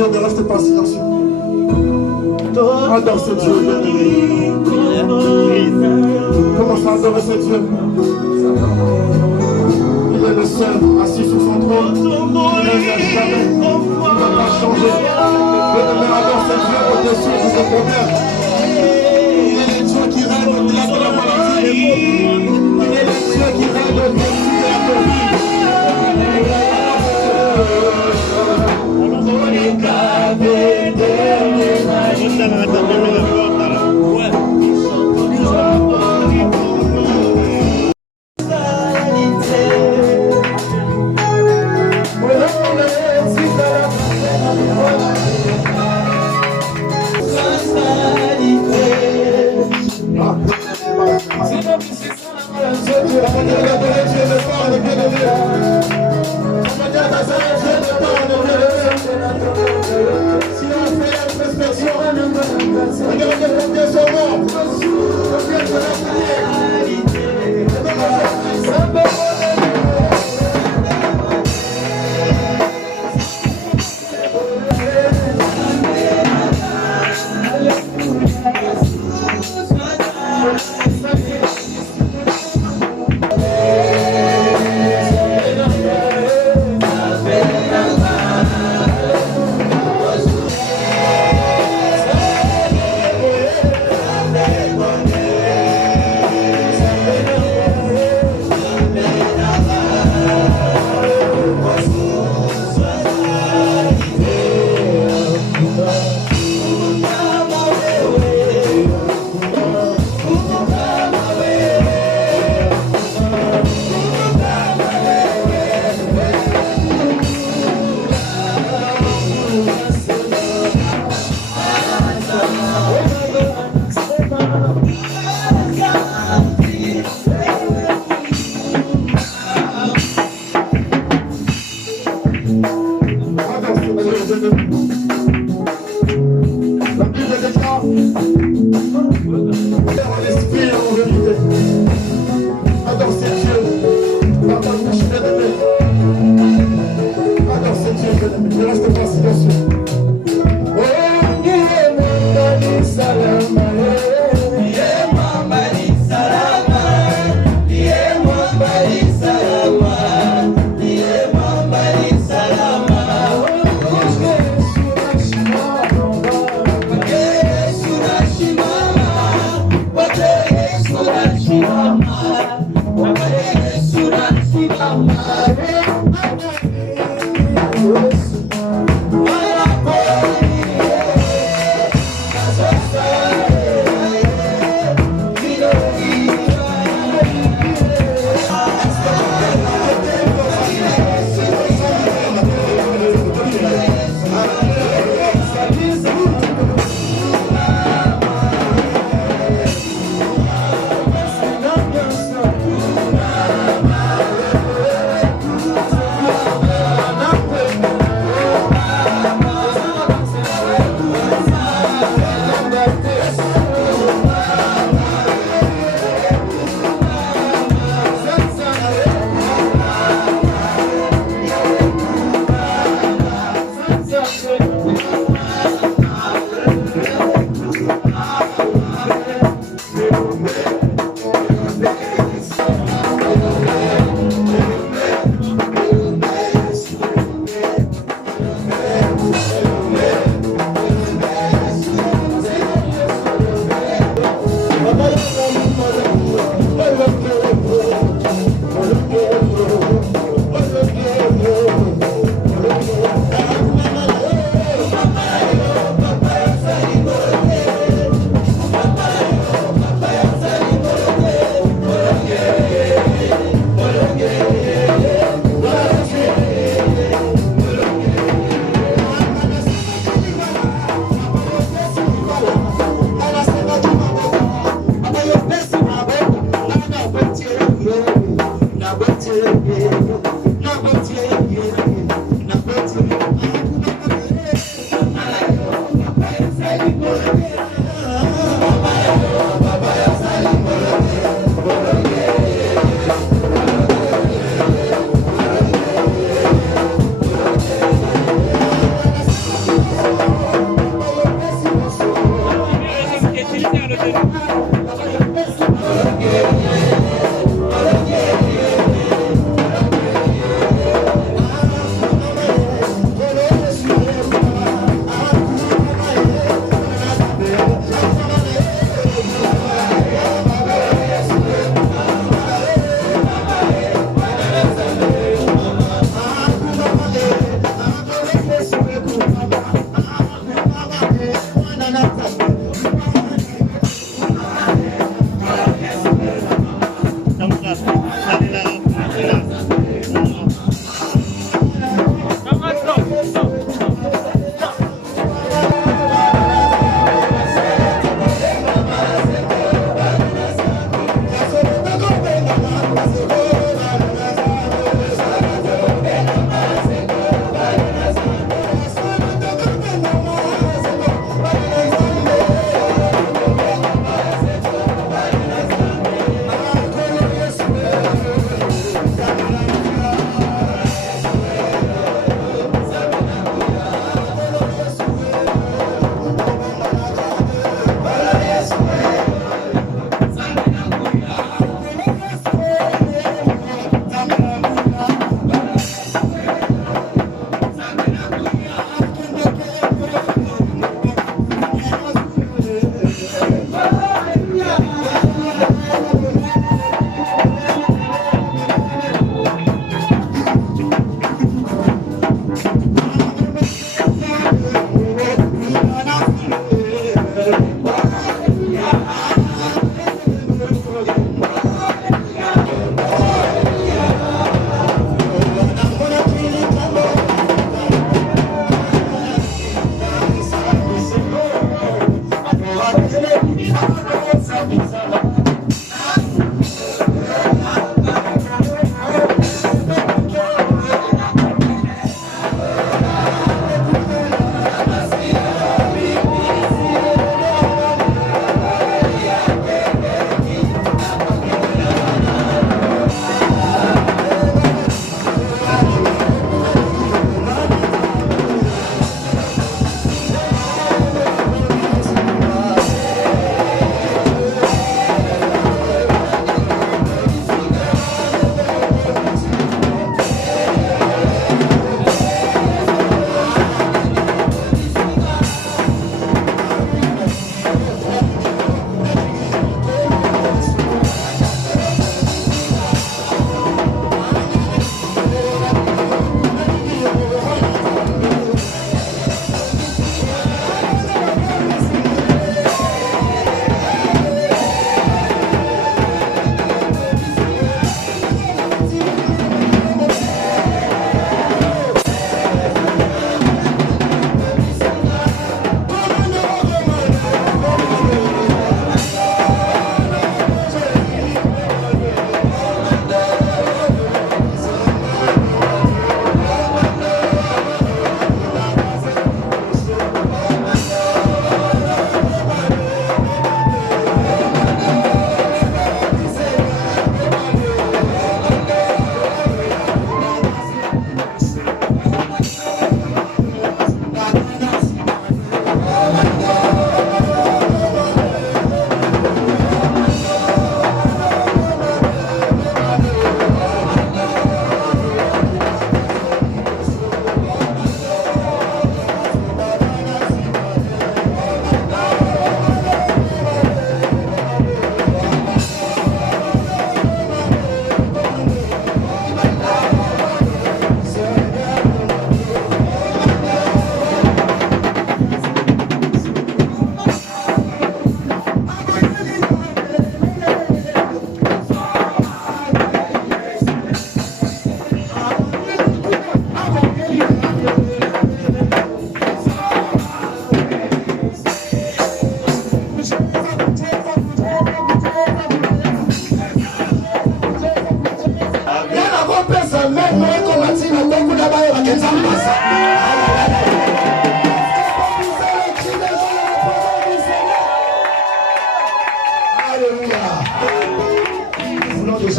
Ne reste pas silencieux. Adore ce Dieu, bien-aimé. Commence à adorer ce Dieu. Il est le seul, assis sur son trône. Il ne vient jamais. Il ne va pas changer. Bien-aimé, adore ce Dieu au-dessus de vos problèmes. Il est le Dieu qui règne au-delà de la maladie. Il est le Dieu qui règne au-dessus de la COVID.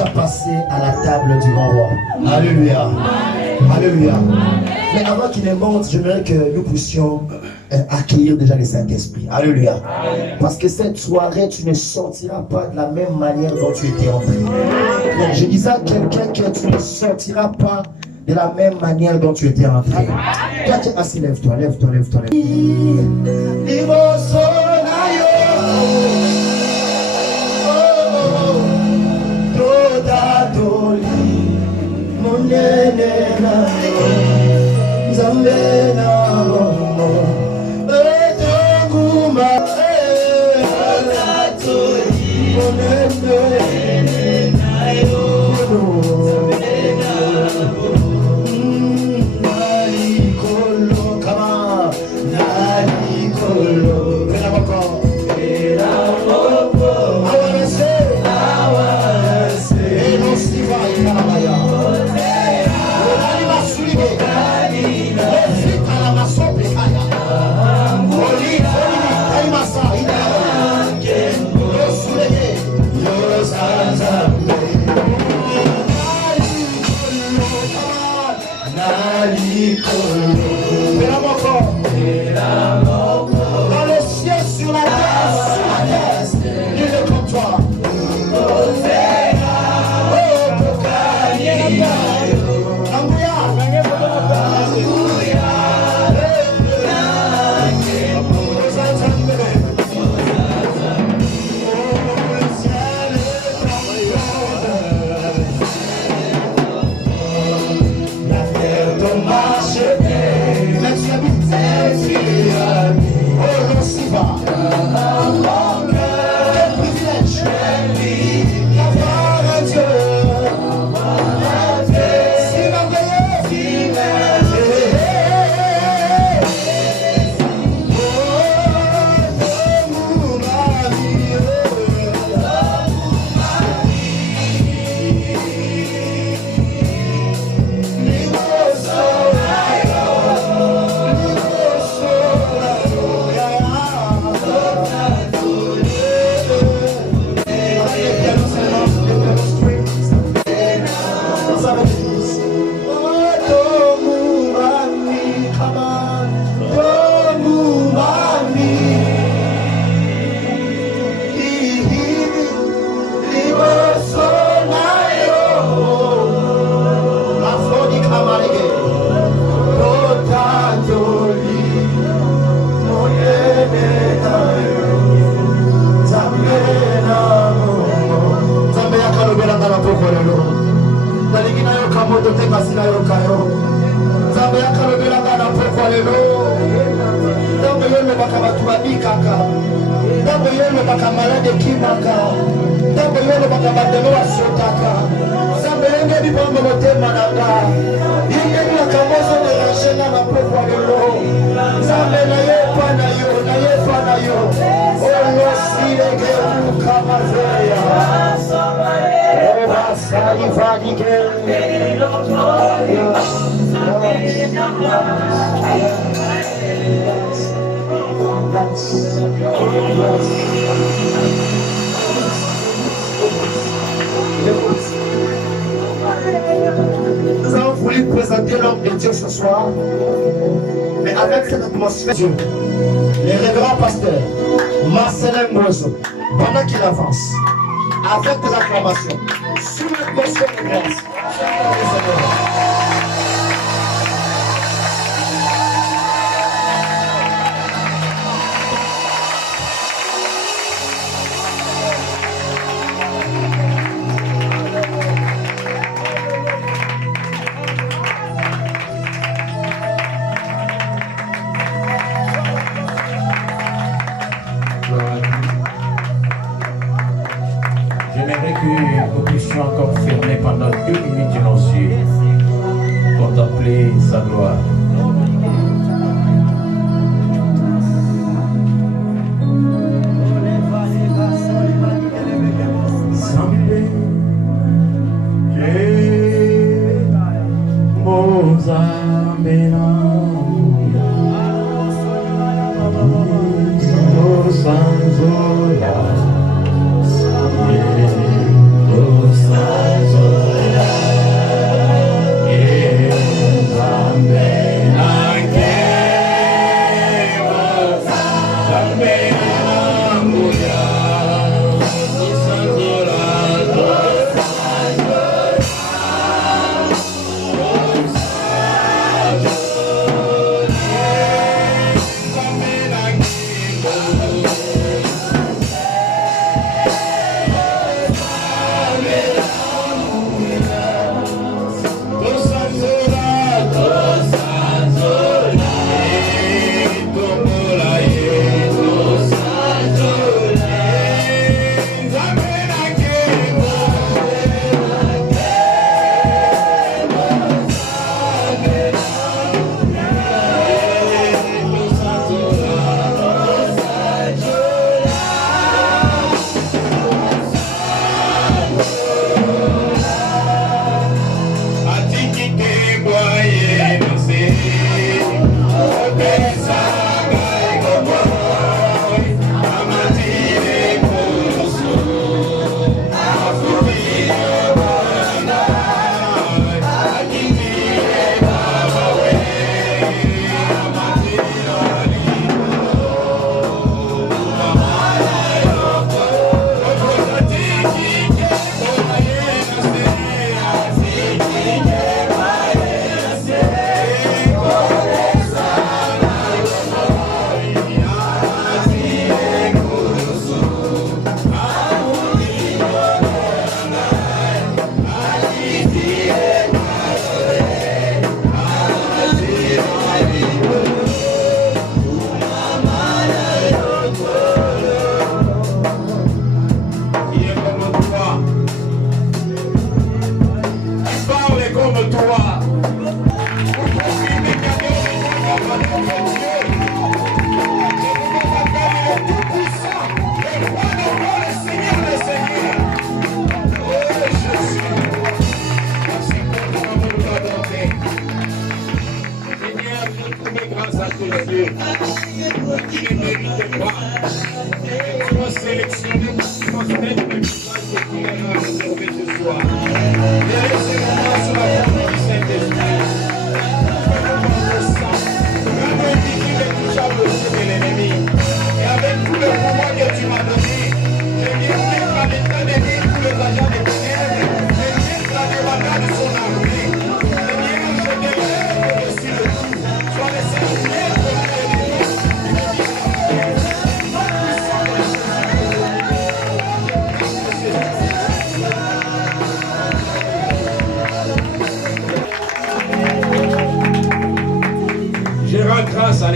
déjà passé à la table du grand roi. Alléluia. Alléluia. Mais avant qu'il ne monte, j'aimerais que nous puissions accueillir déjà le Saint-Esprit. Alléluia. Parce que cette soirée, tu ne sortiras pas de la même manière dont tu étais entré. Donc, je disais à quelqu'un que tu ne sortiras pas de la même manière dont tu étais entré. Toi, tu es assis, lève-toi, lève-toi, lève-toi. Dans le ciel, sur la terre, nul n'est comme toi. Nous avons voulu présenter l'homme de Dieu ce soir, mais avec cette atmosphère, Dieu, les révérends pasteurs, Marcelin Moiseau, pendant qu'il avance, avec des acclamations, sous l'atmosphère de grâce, J'aimerais que nous puissions encore fermer pendant 2 minutes nos yeux, contempler sa gloire. Sanzola,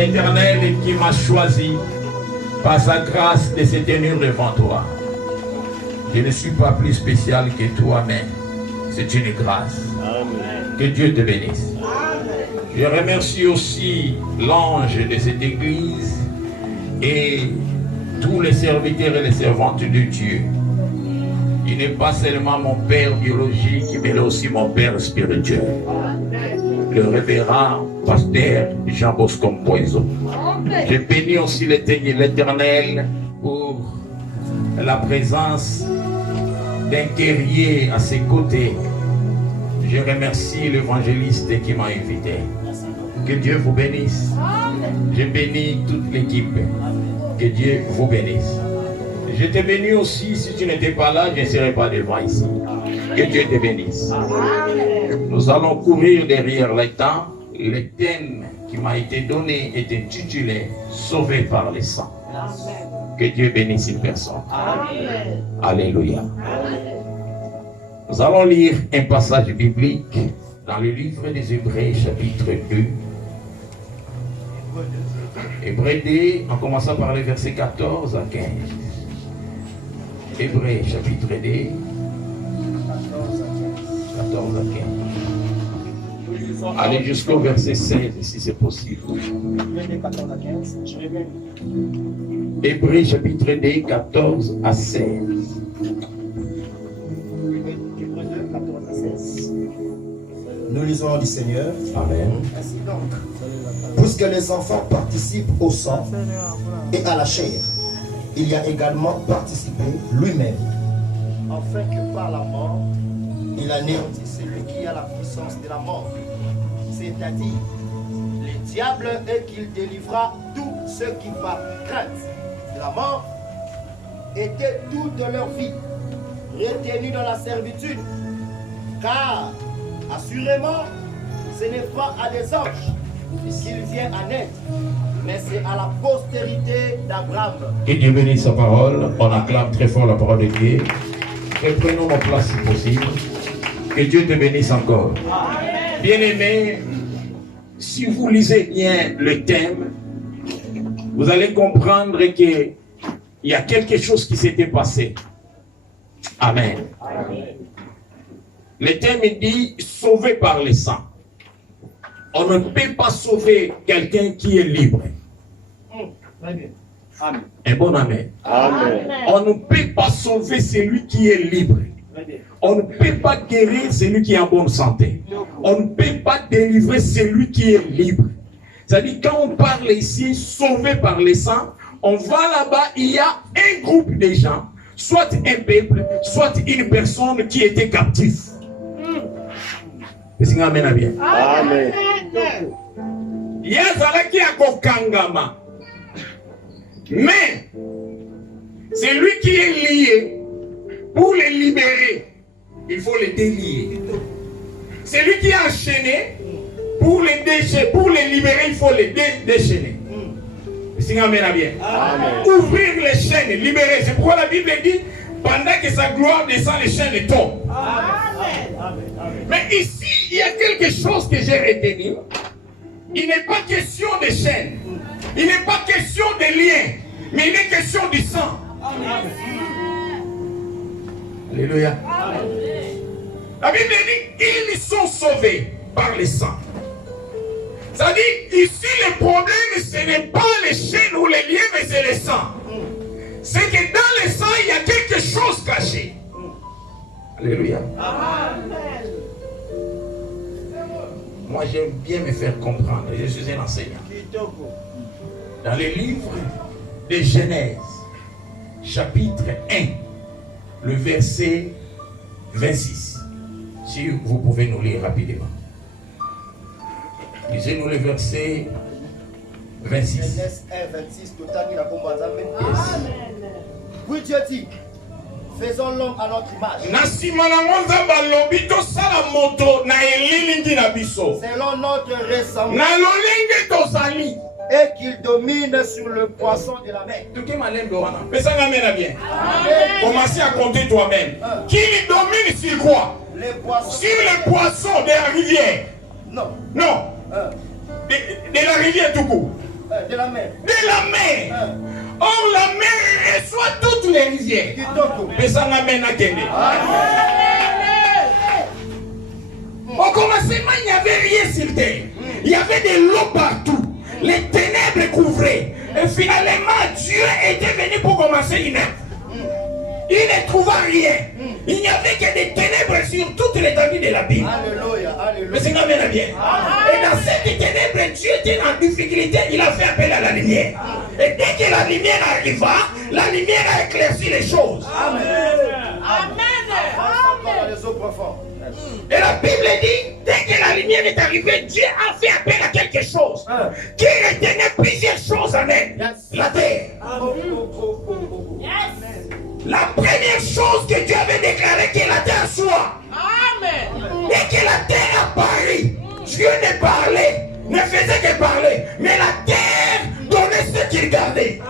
l'Éternel qui m'a choisi par sa grâce de se tenir devant toi. Je ne suis pas plus spécial que toi, mais c'est une grâce. Amen. Que Dieu te bénisse. Amen. Je remercie aussi l'ange de cette église et tous les serviteurs et les servantes de Dieu. Il n'est pas seulement mon père biologique, mais il est aussi mon père spirituel. Le révérend pasteur Jean Bosco Mpoizo. Je bénis aussi l'Éternel pour la présence d'un guerrier à ses côtés. Je remercie l'évangéliste qui m'a invité. Que Dieu vous bénisse. Je bénis toute l'équipe. Que Dieu vous bénisse. Je te bénis aussi, si tu n'étais pas là, je ne serais pas devant ici. Que Dieu te bénisse. Nous allons courir derrière le temps. Le thème qui m'a été donné est intitulé « Sauvé par le sang ». Que Dieu bénisse une personne. Amen. Alléluia. Amen. Nous allons lire un passage biblique dans le livre des Hébreux, chapitre 2. Hébreux 2, en commençant par les versets 14 à 15. Hébreux, chapitre 2, 14 à 15. Allez jusqu'au verset 16, si c'est possible. Hébreux, chapitre 2, 14 à 16. Nous lisons du Seigneur. Amen. Ainsi donc, puisque les enfants participent au sang et à la chair, il y a également participé lui-même, afin que par la mort, il anéantisse celui qui a la puissance de la mort, c'est-à-dire le diable, et qu'il délivra tous ceux qui par crainte de la mort étaient toute leur vie retenus dans la servitude. Car assurément, ce n'est pas à des anges qu'il vient en aide, mais c'est à la postérité d'Abraham. Que Dieu bénisse sa parole. On acclame très fort la parole de Dieu. Et prenons nos places si possible. Que Dieu te bénisse encore. Bien-aimés, si vous lisez bien le thème, vous allez comprendre qu'il y a quelque chose qui s'était passé. Amen. Amen. Le thème dit « Sauvé par le sang ». On ne peut pas sauver quelqu'un qui est libre. Amen. Un bon amen. Amen. On ne peut pas sauver celui qui est libre. On ne peut pas guérir celui qui est en bonne santé. On ne peut pas délivrer celui qui est libre. C'est-à-dire, quand on parle ici, sauvé par le sang, on va là-bas, il y a un groupe de gens, soit un peuple, soit une personne qui était captive. Amen. Amen. Yazalaki akokangama. Mais c'est lui qui est lié. Pour le libérer, il faut le délier. C'est lui qui est enchaîné. Pour le déchaîner, pour le libérer, il faut le déchaîner. Amen. Ouvrir les chaînes, libérer. C'est pourquoi la Bible dit, pendant que sa gloire descend, les chaînes tombent. Amen. Mais ici, il y a quelque chose que j'ai retenu. Il n'est pas question de chaînes. Il n'est pas question de liens. Mais il est question du sang. Amen. Alléluia. Amen. La Bible dit, ils sont sauvés par le sang. C'est-à-dire, ici, le problème, ce n'est pas les chaînes ou les liens, mais c'est le sang. C'est que dans le sang, il y a quelque chose caché. Alléluia. Amen. Moi, j'aime bien me faire comprendre. Je suis un enseignant. Dans le livre de Genèse, chapitre 1, le verset 26. Si vous pouvez nous lire rapidement. Lisez-nous le verset 26. Genèse 1, 26. Yes. Oui, Dieu dit, faisons l'homme à notre image. Selon notre ressemblance. Et qu'il domine sur le poisson de la mer. Commencez à compter toi-même. Qui domine sur quoi? Les poissons. Sur les poissons de la rivière. Non. Non. De la rivière tout court. De la mer. De la mer. Or la mer reçoit toutes les rivières. Mais ça m'amène à Kende. Au commencement, il n'y avait rien sur terre. Il y avait de l'eau partout. Les ténèbres couvraient. Et finalement, Dieu était venu pour commencer une œuvre. Il ne trouva rien. Il n'y avait que des ténèbres sur toute l'étendue de la Bible. Alléluia, alléluia. Mais c'est quand même bien. Et dans cette ténèbre, Dieu était en difficulté. Il a fait appel à la lumière. Et dès que la lumière arriva, la lumière a éclairci les choses. Amen. Et la Bible dit, dès que la lumière est arrivée, Dieu a fait appel à quelque chose qui retenait plusieurs choses en elle. La terre. La première chose que Dieu avait déclaré, que la terre soit. Amen. Dès que la terre apparut, Dieu ne parlait, ne faisait que parler. Mais la terre donnait ce qu'il gardait.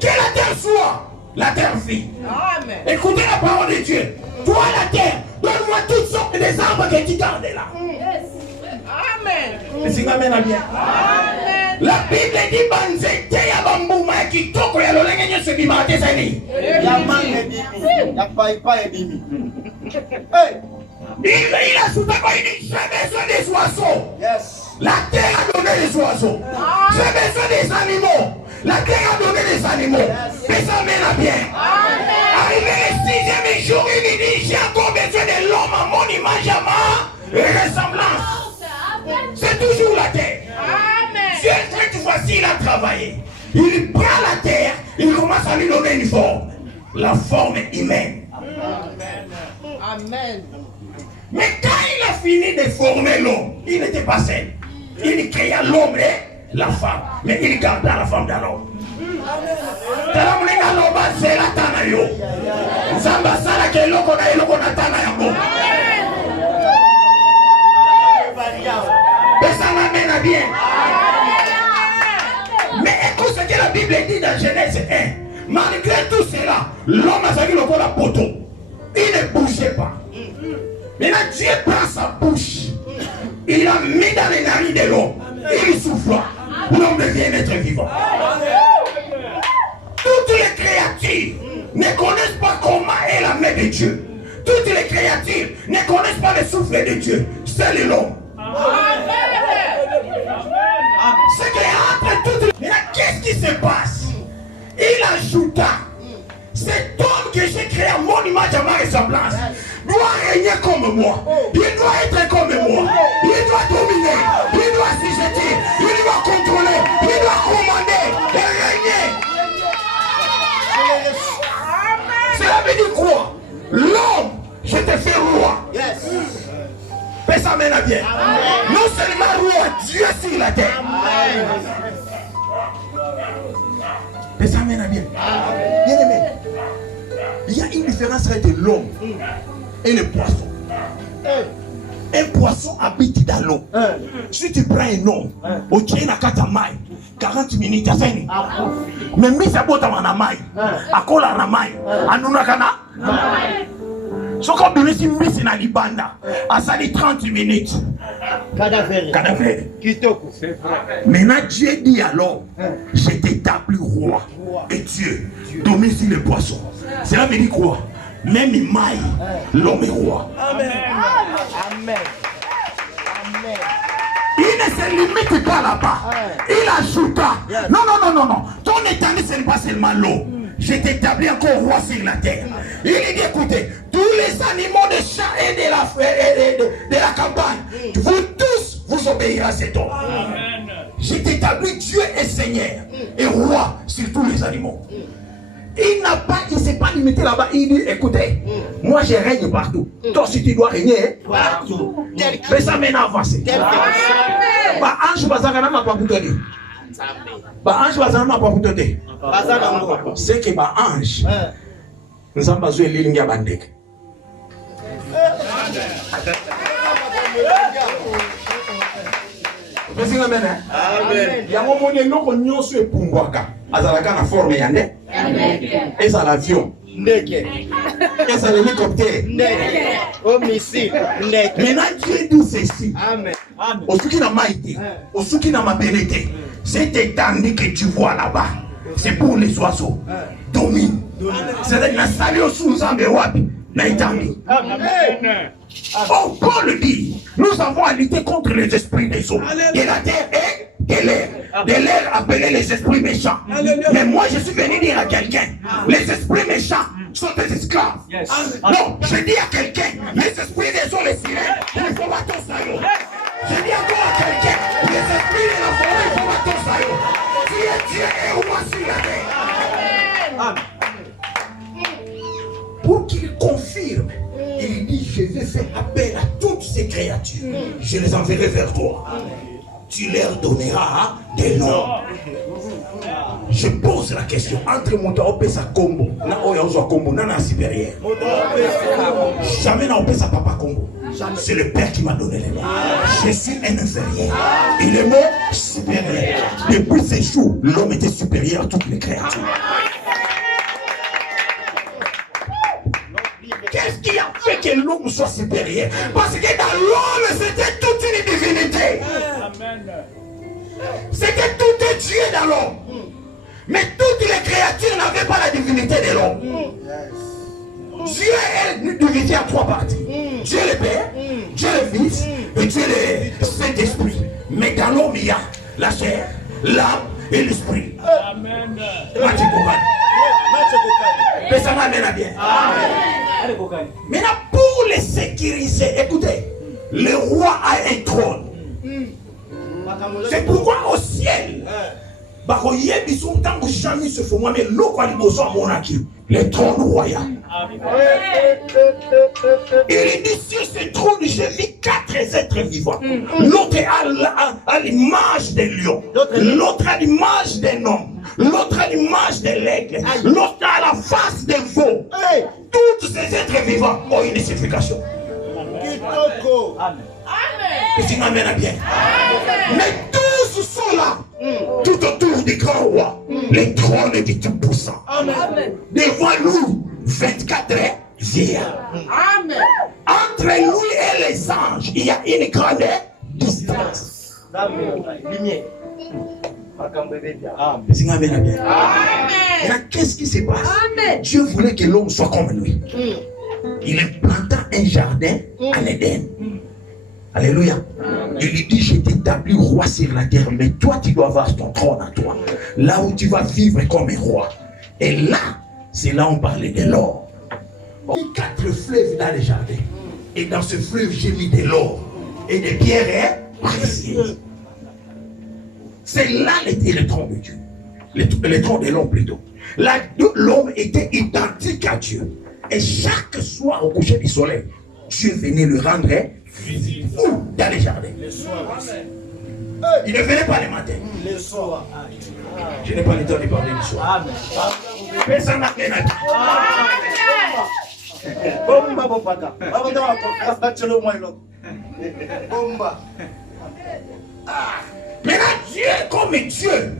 Que la terre soit. La terre vit. Amen. Écoutez la parole de Dieu. Toi la terre, donne-moi toutes sortes des arbres que tu gardes là. Amen. C'est amen à bien. Amen. La Bible dit banzete ya bambuma ya kitoko ya lolenge nyoso bimate sani. Ya mange bimi. Ya paipa bimi. Hey. Il a soutenu quoi? Il dit j'ai besoin des oiseaux. Yes. La terre a donné des oiseaux. J'ai besoin des animaux. La terre a donné des animaux. Mais ça mène à bien. Arrivé le 6e jour, il dit j'ai encore besoin de l'homme à mon image, à ma ressemblance. C'est toujours la terre. Dieu est très facile à travailler. Il prend la terre, il commence à lui donner une forme. La forme humaine. Amen. Mais quand il a fini de former l'homme, il n'était pas seul. Il créa l'homme et la femme. Mais il garda la femme dans l'homme. Bien. Mais écoute ce que la Bible dit dans Genèse 1. Malgré tout cela, l'homme a salué le corps à poteau. Il ne bougeait pas. Maintenant, Dieu prend sa bouche. Il a mis dans les narines de l'homme. Il souffla. L'homme devient un être vivant. Toutes les créatures ne connaissent pas comment est la main de Dieu. Toutes les créatures ne connaissent pas le souffle de Dieu. Seul l'homme. C'est que entre toutes les... Mais qu'est-ce qui se passe? Il ajouta, cet homme que j'ai créé à mon image, à ma ressemblance, doit régner comme moi. Il doit être comme moi. Il doit dominer. Il doit s'y il doit contrôler. Il doit commander et régner. Cela veut dire quoi? L'homme, je te fais roi. Yes. Mais ça mène à bien. Non seulement roi, Dieu sur la terre. Mais ça mène à bien. Bien aimé, il y a une différence entre l'homme et le poisson. Un poisson habite dans l'eau. Si tu prends un homme, au tien à 4 mailles, 40 minutes à fini. Mais mis à bout à ma maille, à cola à maille, à Nunakana. Ce qu'on peut mettre mis dans l'Ibanda, à ça les 30 minutes. Cadavre. Maintenant, Dieu dit alors, je t'établis roi et Dieu, domine sur les poissons. Cela veut dire quoi? Même il maille, l'homme est roi. Amen. Amen. Amen. Il ne se limite pas là-bas. Il ajouta. Non. Ton étendue, ce n'est pas seulement l'eau. Je t'établis encore roi sur la terre. Il dit écoutez, tous les animaux de champ et de la campagne, vous tous vous obéirez à cet homme. Je t'établis Dieu et Seigneur et roi sur tous les animaux. Il ne s'est pas limité là-bas. Il dit écoutez, moi je règne partout. Toi si tu dois régner partout. Mais ça mène à avancer. Bah ange bazakana ma pas pour te dire. Bah ange bazakana ma pas pour te dire. C'est que bah ange nous avons besoin de l'île Bandek. Il y a un moment où nous avons fait Pungwaka. Azalaka na forme yande. Et ça l'avion. Et ça l'hélicoptère. Au missile. Maintenant Dieu dit ceci. Amen. Osuki na maïté. Osuki na mabelete. Cet étendue que tu vois là-bas, c'est pour les oiseaux. Domine. C'est installé au sous-zambe wapi. Oh, Paul dit, nous avons à lutter contre les esprits des eaux, de la terre et de l'air. De l'air appelé les esprits méchants. Mais moi je suis venu dire à quelqu'un, les esprits méchants sont des esclaves. Non, je dis à quelqu'un, les esprits des eaux, les sirènes, il faut pas tous ça. Je dis encore à quelqu'un, les esprits de la forêt, il faut pas tous ça. Tu es Dieu et roi sur la terre. Pour qu'il confirme, il dit, je vais faire appel à toutes ces créatures. Je les enverrai vers toi. Tu leur donneras des noms. Je pose la question, entre Moutaopé sa combo, na Oyaozo combo, nana supérieur. Jamais na Opé sa papa combo. C'est le père qui m'a donné les noms. Je suis un inférieur. Il est mort supérieur. Depuis ces jours, l'homme était supérieur à toutes les créatures. Qu'est-ce qui a fait que l'homme soit supérieur? Parce que dans l'homme, c'était toute une divinité. C'était tout un Dieu dans l'homme. Mais toutes les créatures n'avaient pas la divinité de l'homme. Dieu est divisé en trois parties. Dieu le Père, Dieu le Fils et Dieu le Saint-Esprit. Mais dans l'homme, il y a la chair, l'âme et l'esprit. Amen. Mais ça m'amène bien. Maintenant, pour les sécuriser, écoutez, le roi a un trône. C'est pourquoi au ciel, le trône royal. Il dit sur ce trône, je vis 4 êtres vivants. L'autre a l'image des lions, l'autre a l'image des hommes, l'autre a l'image de l'aigle, l'autre a la face des veaux. Tous ces êtres vivants ont une signification. Et tu m'amènes à bien. Mais tous sont là, tout autour du grand roi, les trônes du Tout-Puissant. Devant nous, 24 vieillards. Entre lui et les anges, il y a une grande distance. Qu'est-ce qui se passe? Dieu voulait que l'homme soit comme lui. Il implanta un jardin en Éden. Alléluia. Il lui dit, je t'établis roi sur la terre, mais toi tu dois avoir ton trône à toi. Là où tu vas vivre comme un roi. Et là, c'est là où on parlait de l'or. Il y a 4 fleuves dans le jardin. Et dans ce fleuve, j'ai mis de l'or et des pierres précieuses. C'est là était le trône de Dieu. Le trône de l'homme plutôt. Là, l'homme était identique à Dieu. Et chaque soir au coucher du soleil, Dieu venait le rendre visite. Où? Dans les jardins. Il ne venait pas le matin. Je n'ai pas le temps de parler du soir. Personne n'a rien à dire. Maintenant, Dieu comme Dieu,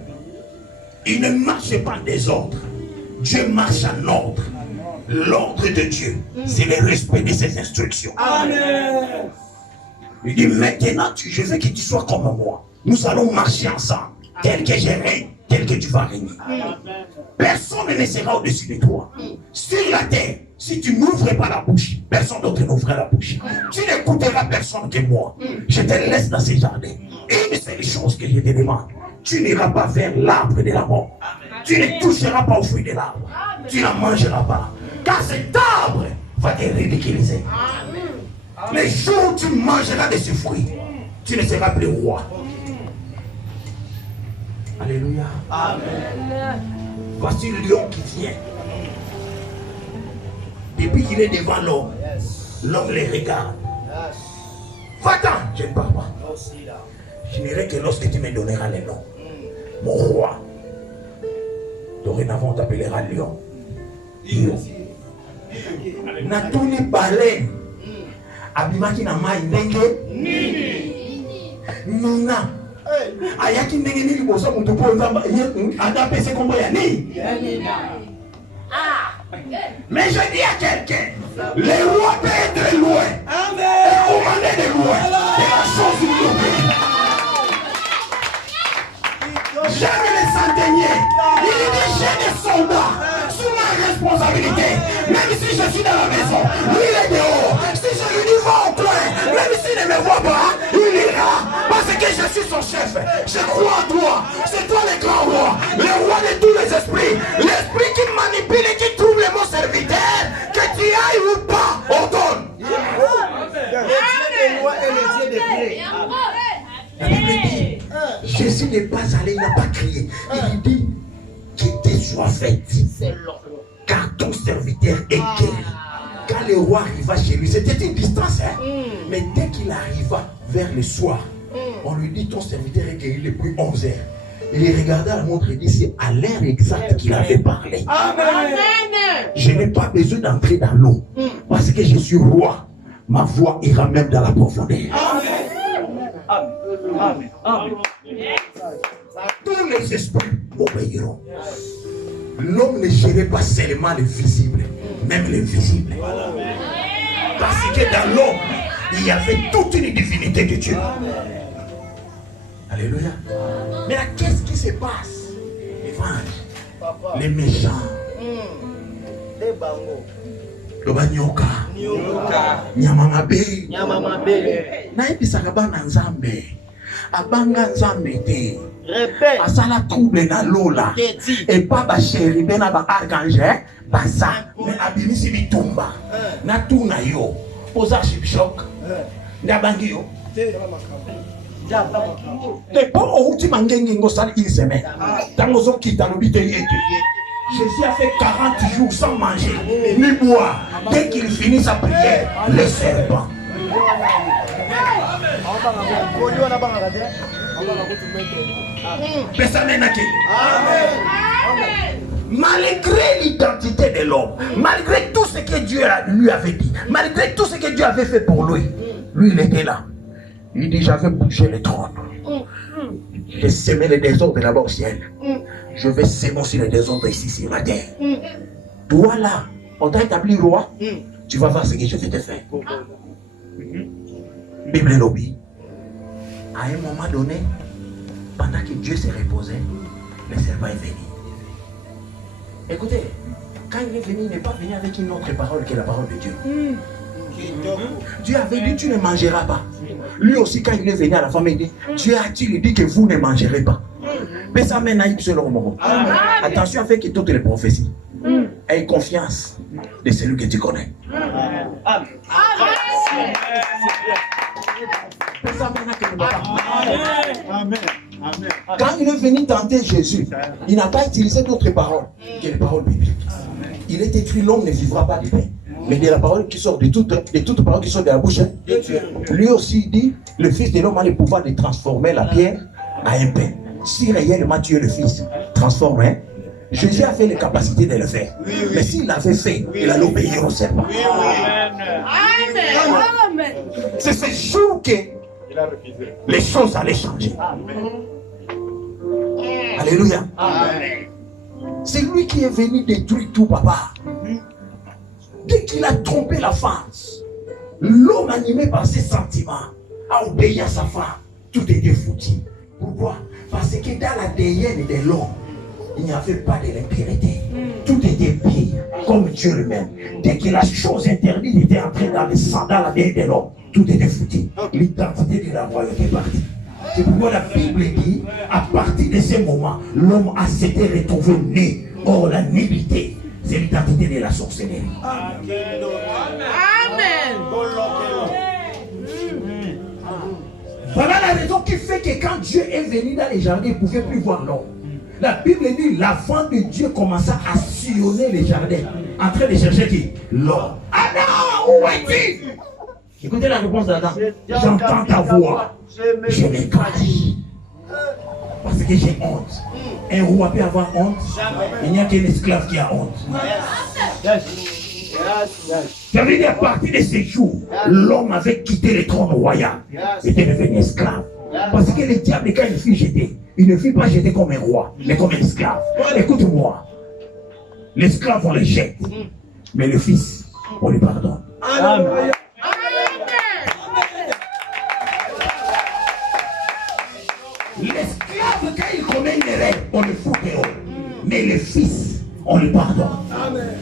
il ne marche pas en désordre. Dieu marche en ordre. L'ordre de Dieu, c'est le respect de ses instructions. Amen. Il dit maintenant, je veux que tu sois comme moi. Nous allons marcher ensemble. Tel que je règne, tel que tu vas régner. Personne ne sera au-dessus de toi. Sur la terre, si tu n'ouvres pas la bouche, personne d'autre n'ouvrira la bouche. Tu n'écouteras personne que moi. Je te laisse dans ces jardins. Une seule chose que je te demande, tu n'iras pas vers l'arbre de la mort. Tu ne toucheras pas au fruit de l'arbre. Tu n'en mangeras pas. Car cet arbre va te ridiculiser. Les jours où tu mangeras de ce fruit, tu ne seras plus roi. Alléluia. Amen. Voici le lion qui vient. Depuis qu'il est devant l'homme, l'homme les regarde. Va-t'en, je ne parle pas. Je n'irai que lorsque tu me donneras les noms. Mon roi. Dorénavant, on t'appellera lion. Lion. Natuni baleine. Abimaki na mai ndenge nina ayaki ndenge nini bosa mutu po nzamba ada pese kombo ya ni. Mais je dis à quelqu'un, le roi peut être loin et commander de loin. C'est la chose de fait. Je crois en toi. C'est toi le grand roi, le roi de tous les esprits. L'esprit qui manipule et qui trouve les mots serviteurs. Que tu ailles ou pas, on donne. La Bible dit, Jésus n'est pas allé, il n'a pas crié. Il dit, qu'il te soit fait. Car ton serviteur est guéri. Quand le roi arriva chez lui, c'était une distance, hein? Mais dès qu'il arriva vers le soir, on lui dit, ton serviteur est guéri depuis 11 heures. Il regarda la montre et dit, c'est à l'heure exacte qu'il avait parlé. Amen. Je n'ai pas besoin d'entrer dans l'eau, parce que je suis roi. Ma voix ira même dans la profondeur. Amen. Amen. Tous les esprits obéiront. L'homme ne gérait pas seulement le visible, même l'invisible. Parce que dans l'homme, il y avait toute une divinité de Dieu. Alléluia. Mais là, qu'est-ce qui se passe? Les méchants. Le banyoka. Nyamamabe. Naibisaka bana nzambe. Abanga nzambe te. Asala trouble na lola. Et pas ba chéri bena ba archange basa. Mais abimisi bitumba. Na tuna yo. Posa shipshok. Ndabangi yo. Depuis où mangengi ngosali une semaine. Tangozo kita lobite yetu. Jésus a fait 40 jours sans manger ni boire. Dès qu'il finit sa prière, le serpent. Malgré l'identité de l'homme, malgré tout ce que Dieu lui avait dit, malgré tout ce que Dieu avait fait pour lui, lui il était là. Il dit, j'avais bougé le trône. J'ai semé le désordre là-bas au ciel. Je vais semer aussi le désordre ici sur la terre. Toi là, on t'a établi roi. Tu vas voir ce que je vais te faire. Bible lobby. À un moment donné, pendant que Dieu s'est reposé, le serpent est venu. Écoutez, quand il est venu, il n'est pas venu avec une autre parole que la parole de Dieu. Dieu avait dit, tu ne mangeras pas. Lui aussi, quand il est venu à la femme, il dit, Dieu a-t-il dit que vous ne mangerez pas? Mais ça mène à une seule mot. Attention à faire que toutes les prophéties aient confiance de celui que tu connais. Quand il est venu tenter Jésus, il n'a pas utilisé d'autres paroles que les paroles bibliques. Il est écrit, l'homme ne vivra pas de pain, mais de la parole qui sort de toutes paroles qui sortent de la bouche. Lui aussi dit, le Fils de l'homme a le pouvoir de transformer la pierre à un pain. Si réellement tu es le Fils, transforme. Jésus a fait les capacités de le faire. Mais s'il l'avait fait, il allait obéir au serpent. C'est ce jour que les choses allaient changer. Alléluia. C'est lui qui est venu détruire tout, papa. Dès qu'il a trompé la femme, l'homme animé par ses sentiments a obéi à sa femme. Tout était foutu. Pourquoi? Parce que dans la déyenne de l'homme, il n'y avait pas de l'impurité. Tout était pire, comme Dieu lui-même. Dès que la chose interdite était entrée dans le sang, dans la déyenne de l'homme, tout était foutu. L'identité de la royauté est partie. C'est pourquoi la Bible dit, à partir de ce moment, l'homme a s'était retrouvé né. Or, la nullité, c'est l'identité de la sorcellerie. Amen. Voilà la raison qui fait que quand Dieu est venu dans les jardins, il ne pouvait plus voir l'homme. La Bible dit, l'enfant de Dieu commença à sillonner les jardins, en train de chercher qui? L'homme. Adam, où es-tu? Écoutez la réponse d'Adam. J'entends ta voix. Je n'ai pas dit. Parce que j'ai honte. Un roi peut avoir honte. Il n'y a qu'un esclave qui a honte. Ça veut dire à partir de ces jours, l'homme avait quitté le trône royal. Il était devenu esclave. Parce que le diable, quand il fut jeté, il ne fut pas jeté comme un roi, mais comme un esclave. Écoute-moi. L'esclave, on le jette. Mais le fils, on lui pardonne. Amen. L'esclave, quand il commet une erreur, on le fout dehors. Mais le fils, on le pardonne. Amen.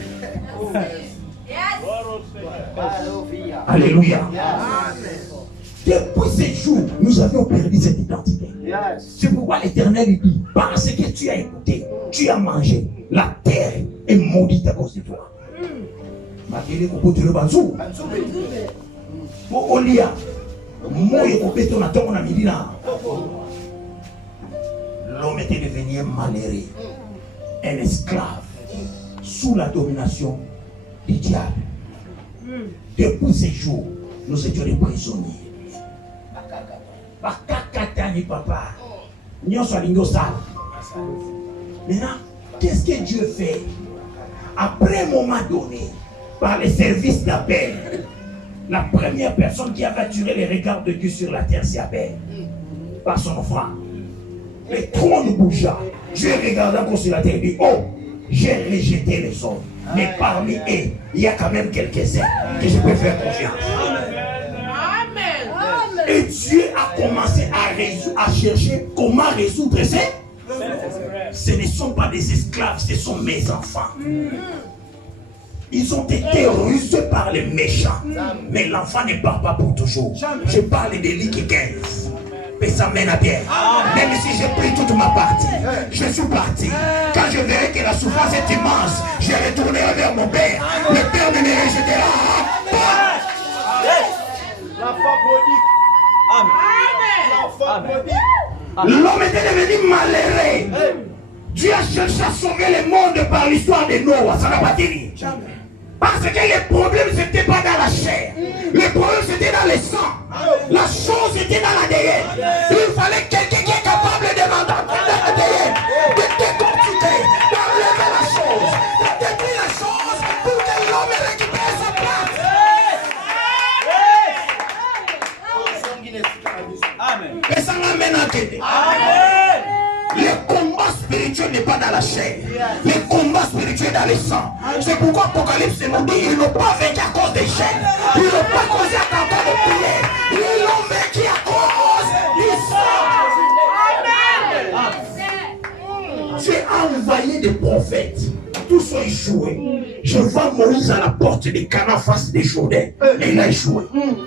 Alléluia. Depuis ces jours, nous avions perdu cette identité. C'est pourquoi l'Éternel dit, parce que tu as écouté, tu as mangé, la terre est maudite à cause de toi. L'homme était devenu malheureux, un esclave, sous la domination du diable. Depuis ces jours, nous étions des prisonniers. Papa. Maintenant, qu'est-ce que Dieu fait? Après un moment donné, par les services d'Abel, la première personne qui avait attiré les regards de Dieu sur la terre, c'est Abel. Par son offrande. Le trône bougea. Dieu regarda sur la terre et dit, oh, j'ai rejeté les hommes. Mais parmi eux, il y a quand même quelques-uns que je peux faire confiance. Et Dieu a commencé à chercher comment résoudre ces. Ce ne sont pas des esclaves, ce sont mes enfants. Ils ont été rusés par les méchants. Mais l'enfant ne part pas pour toujours. Je parle de Luc 15. Mais ça mène à bien. Même si j'ai pris toute ma partie, je suis parti. Quand je verrai que la souffrance est immense, je retournerai vers mon Père. Le Père ne me rejettera pas. L'enfant prodigue. Amen. L'homme était devenu malheureux. Dieu a cherché à sauver le monde par l'histoire de Noah. Ça n'a pas tenu. Parce que le problème, ce n'était pas dans la chair. Le problème, c'était dans le sang. La chose était dans l'ADN. Il fallait quelqu'un qui est capable de m'entendre dans l'ADN, de décortiquer, d'enlever la chose, de détruire la chose pour que l'homme récupère sa place. Amen. Et ça m'amène à quitter. Le combat spirituel n'est pas dans la chair. Le combat spirituel est dans le sang. C'est pourquoi Apocalypse nous dit ils n'ont pas vaincu à cause des chaînes. Ils n'ont pas causé à cause de prière. Ils l'ont vaincu à cause du sang. Dieu a envoyé des prophètes. Tous ont échoué. Je vois Moïse à la porte de Canaan face des Jourdains. Et il a échoué.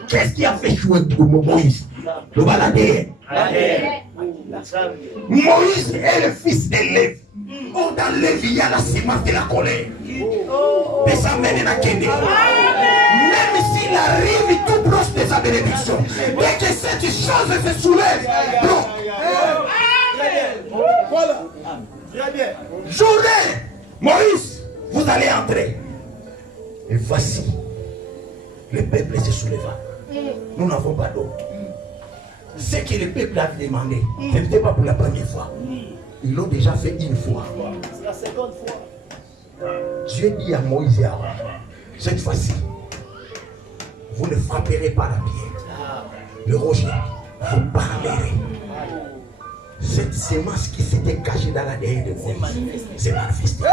Qu'est-ce qui a fait échouer Moïse? Le baladé. Moïse est le fils de Lévi. Oh, dans Lévi, il y a la semence de la colère. Mais ça mène à Kéné. Même s'il arrive tout proche de sa bénédiction, dès que cette chose se soulève, non. Voilà. Très bien. Jourdain, Moïse, vous allez entrer. Et voici, le peuple se souleva. Nous n'avons pas d'eau. Ce que le peuple a demandé, ce n'était pas pour la première fois. Ils l'ont déjà fait une fois. C'est la seconde fois. Dieu dit à Moïse et à Aaron, cette fois-ci, vous ne frapperez pas la pierre. Le rocher, vous parlerez. Cette sémence qui s'était cachée dans l'ADN de Moïse s'est manifestée.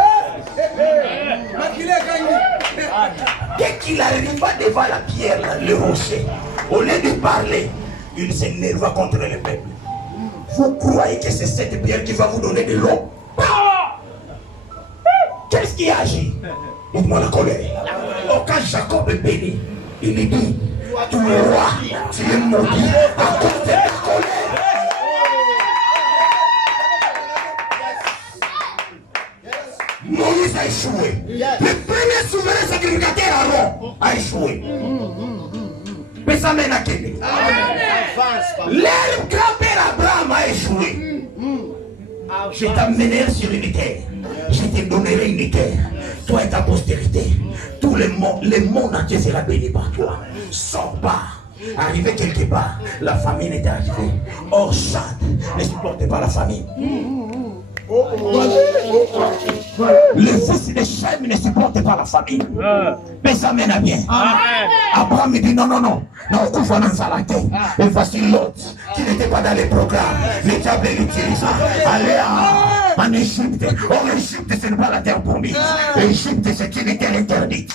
Dès qu'il arriva devant la pierre, le rocher, au lieu de parler, il s'énerva contre le peuple. Vous croyez que c'est cette pierre qui va vous donner de l'eau? Qu'est-ce qui agit? Dites-moi la colère. Oh, quand Jacob est béni, il lui dit, tu es roi, tu es maudit à cause de ta colère. Moïse a échoué. Le premier souverain sacrificateur Aaron a échoué. Mais ça mène à Kéné. Leur grand-père Abraham a échoué. Je t'amènerai sur une terre. Je te donnerai une terre. Toi et ta postérité. Tout le monde entier sera béni par toi. Sors pas. Arrivé quelque part, la famine est arrivée. Or, Chad ne supporte pas la famine. Le fils de Shem ne supporte pas la famille. Mais ça mène à bien. Abraham dit non, non, non. Non, couvre et voici l'autre qui n'était pas dans les programmes. Le diable l'utilisa. Allez en Égypte. Or, l'Égypte, ce n'est pas la terre promise. L'Égypte, c'est une terre interdite.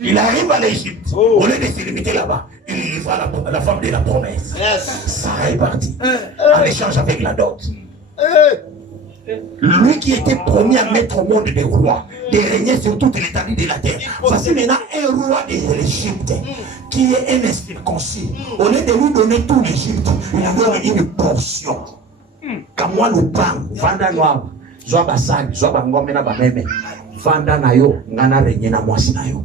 Il arrive à l'Égypte. Au lieu de se limiter là-bas, il y voit la femme de la promesse. Sarah est partie. En échange avec la dot. Lui qui était premier à mettre au monde des rois, de régner sur toute l'étendue de la terre. Voici maintenant un roi de l'Égypte qui est un incirconcis. Au lieu de lui donner tout l'Égypte, il a donné une portion. Comme moi, le pain, vanda noir, soit basal, soit bangomena bameme, vanda nayo, ngana régner na moi sinayo.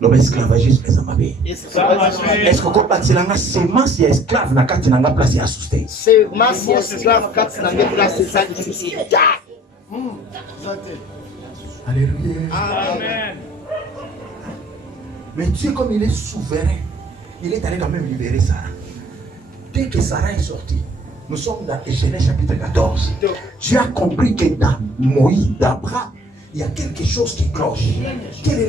L'homme esclavagisme les amabé. Est-ce que quand tu as une semence esclave, na kati nanga place ya sustain. Semence esclave kati nanga place ça difficile. Alléluia. Amen. Mais Dieu, comme il est souverain, il est allé quand même libérer Sarah. Dès que Sarah est sortie, nous sommes dans Genèse chapitre 14. Dieu a compris que dans Moïse, d'Abraham, il y a quelque chose qui cloche. Quelle est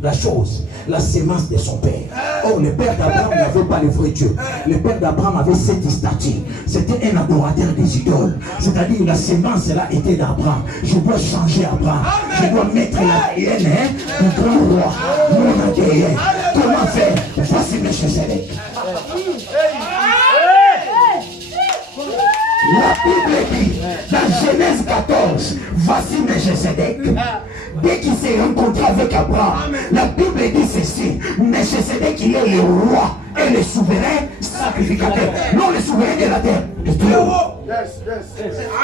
la chose? La sémence de son père. Oh, le père d'Abraham n'avait pas le vrai Dieu. Le père d'Abraham avait cette statue. C'était un adorateur des idoles. C'est-à-dire la sémence là était d'Abraham. Je dois changer Abraham. Je dois mettre la haine du grand roi. Mon guerrier. Comment faire? Voici mes Melchisedec. La Bible dit dans Genèse 14, voici Melchisedec. Dès qu'il s'est rencontré avec Abraham, la Bible dit ceci: Melchisedec, il est le roi et le souverain sacrificateur. Non, le souverain de la terre.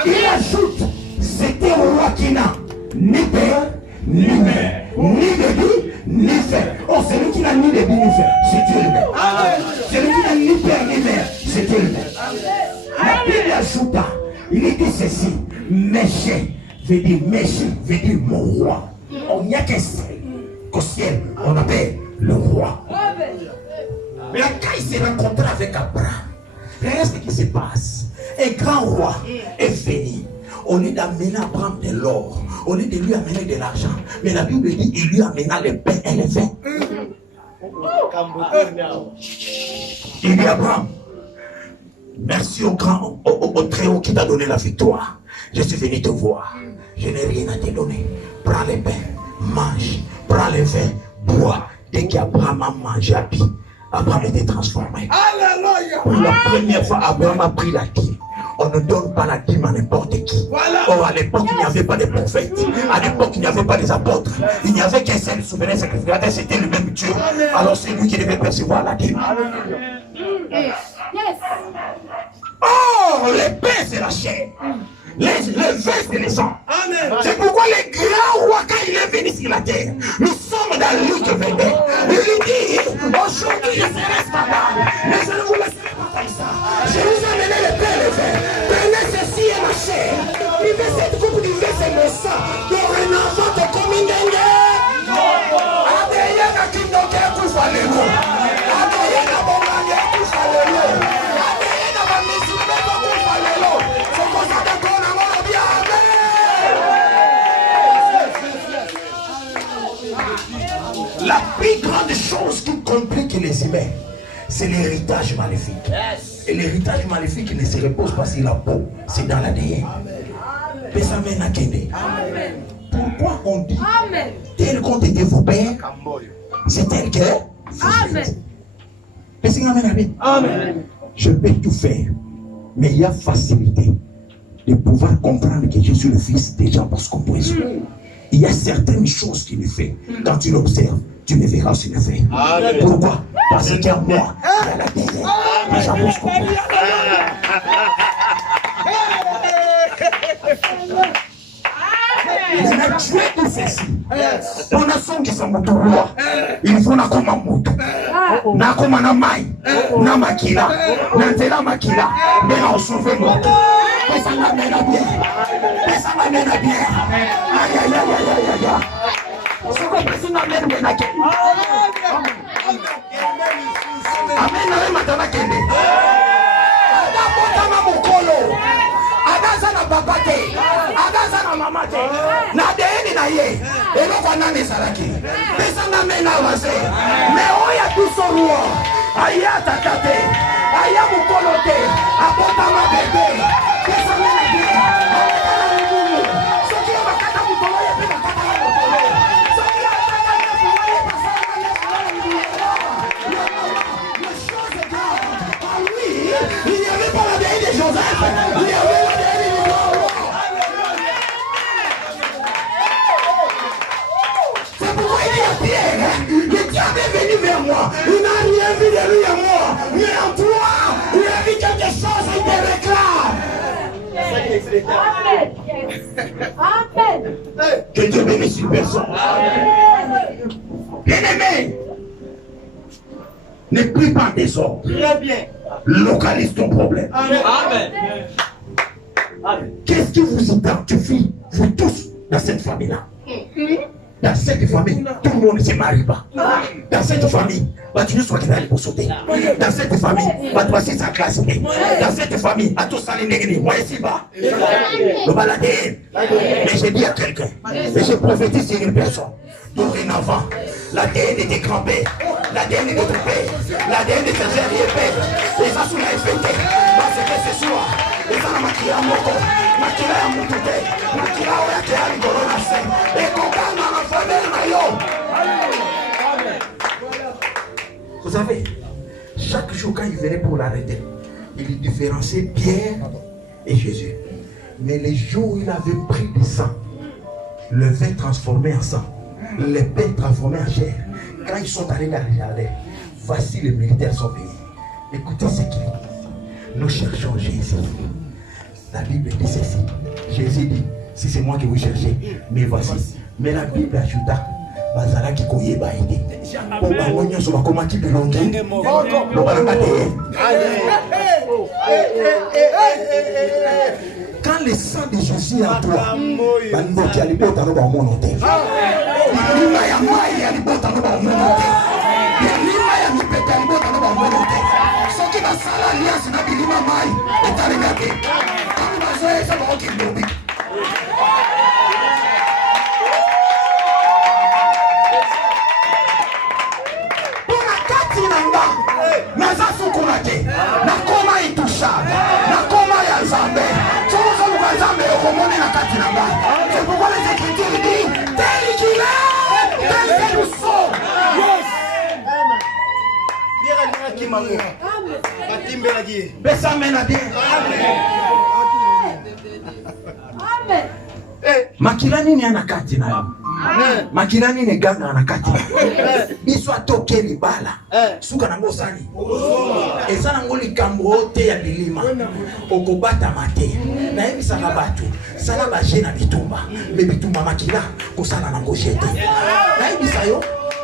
Il ajoute: c'était un roi qui n'a ni père, ni mère, ni début, ni frère. Oh, celui qui n'a ni début, ni frère, c'est Dieu lui-même. Celui qui n'a ni père, ni mère, c'est Dieu lui-même. La Bible ajouta, il dit ceci: Méché veut dire mon roi. On n'y a qu'un seul qu'au ciel, on appelle le roi. Mais quand il s'est rencontré avec Abraham, regardez ce qui se passe. Un grand roi est venu. Au lieu d'amener Abraham de l'or, au lieu de lui amener de l'argent, mais la Bible dit il lui amena le pain et le vin. Il dit: Abraham, merci au grand, au très haut qui t'a donné la victoire. Je suis venu te voir. Je n'ai rien à te donner. Prends le pain, mange. Prends le vin, bois. Dès qu'Abraham a mangé à pied, Abraham était transformé. Alléluia. Pour la première fois, Abraham a pris la dîme. On ne donne pas la dîme à n'importe qui. Oh, à l'époque, il n'y avait pas de prophètes. À l'époque, il n'y avait pas des apôtres. Il n'y avait qu'un seul souverain sacrificateur, c'était le même Dieu. Alors c'est lui qui devait percevoir la dîme. Oh, le pain, c'est la chair. Le vin, c'est le sang. C'est pourquoi le grand roi, quand il est venu sur la terre, nous sommes dans Luc 22. Il lui dit: aujourd'hui, je serai scandale, mais je ne vous laisserai pas comme ça. Je vous ai amené le pain et le vin. Prenez ceci et ma chair. Buvez cette coupe du vin, c'est mon sang. Dorénavant, t'es comme une dengue. Adéya na kindoke kufa lelo. Adéya na bongane kufa lelo. Adéya na bamisube kufa lelo. La plus grande chose qui complique les humains, c'est l'héritage maléfique. Et l'héritage maléfique ne se repose pas sur la peau, c'est dans l'ADN. Pourquoi on dit tel qu'ont été vos pères, c'est tel que vous êtes. Amen. Je peux tout faire, mais il y a facilité de pouvoir comprendre que je suis le fils des gens parce qu'on peut. Il y a certaines choses qu'il fait. Quand tu l'observes, tu me verras sur le fait. Pourquoi? Parce qu'en moi, il y a la terre. Les gens pensent qu'on peut. Maintenant, Dieu dit ceci. On a son qui sont moto roi. Il faut na koma moto. Na koma na mai. Na makila. Na tela makila. Mais on sauve moto. Ça m'amène à bien. Ça m'amène à bien. Aïe, aïe, aïe, aïe, aïe, aïe. Ce qu'on peut m'amène bien à Kende. Amen, amen, matana Kende. Ada bota na mukolo. Ada sana babate. Ada sana mamate. Na deni na ye. Elo kwa nani saraki. Pesa na mena wase. Me oya tu sorua. Aya tatate. Aya mukolo te. Abota ma bebe. Il n'y avait pas la déesse de Joseph, il y avait la déesse du roi. Que Dieu bénisse une personne. Bien-aimé, ne prie pas en désordre. Très bien. Localise ton problème. Amen. Qu'est-ce qui vous identifie, vous tous, dans cette famille-là? Dans cette famille, tout le monde ne se marie pas. Dans cette famille, tu ne sois pas pour sauter. Dans cette famille, tu vas sa classe. Dans cette famille, à tout ça, les négris, moi ici bas. Le baladé. Mais j'ai dit à quelqu'un, et je prophétise sur une personne. Dorénavant, l'ADN était crampé, l'ADN était trompé, l'ADN était géré, les asous l'ont infecté. Parce que ce soir, les gens ont maquillé à moko, maquillé à moutoute, maquillé à ouaké à l'igolonacé, et qu'on gagne dans la famille maillot. Vous savez, chaque jour quand il venait pour l'arrêter, il différenciait Pierre et Jésus. Mais les jours où il avait pris du sang, le vin transformé en sang, les pains transformés en chair, quand ils sont allés à regarder, voici les militaires sont venus. Écoutez ce qu'il dit. Nous cherchons Jésus. La Bible dit ceci. Jésus dit, si c'est moi que vous cherchez, mais voici. Mais la Bible ajouta, Bazala qui koye ba aidé. Pour Bamonio sur la commande qui belonge. Quand le sang de Jésus est en toi, Bando qui a les bottes à l'eau dans mon hôtel. Lima ya mai ya libota no ba mo te. Lima ya mi peta libota no ba mo te. So ki ba sala alias na bilima mai etale ngate. Ani ba so esa ba ki lobi. Bona kati nanga. Na zasu kunate. Na koma itushaba. Na koma ya Nzambe. So so kwa Nzambe okomone na kati nanga. C'est pourquoi les Écritures disent tel qu'il est. Makilani ni anakati nayo. Makilani ni ganga anakati. Biso atoke libala. Suka na ngosani. Ezana ngoli kambo te ya bilima. Okobata mate. Na ebisa na batu. Sala ba jena bitumba. Me bitumba makila kosala na ngoshete. Na ebisa yo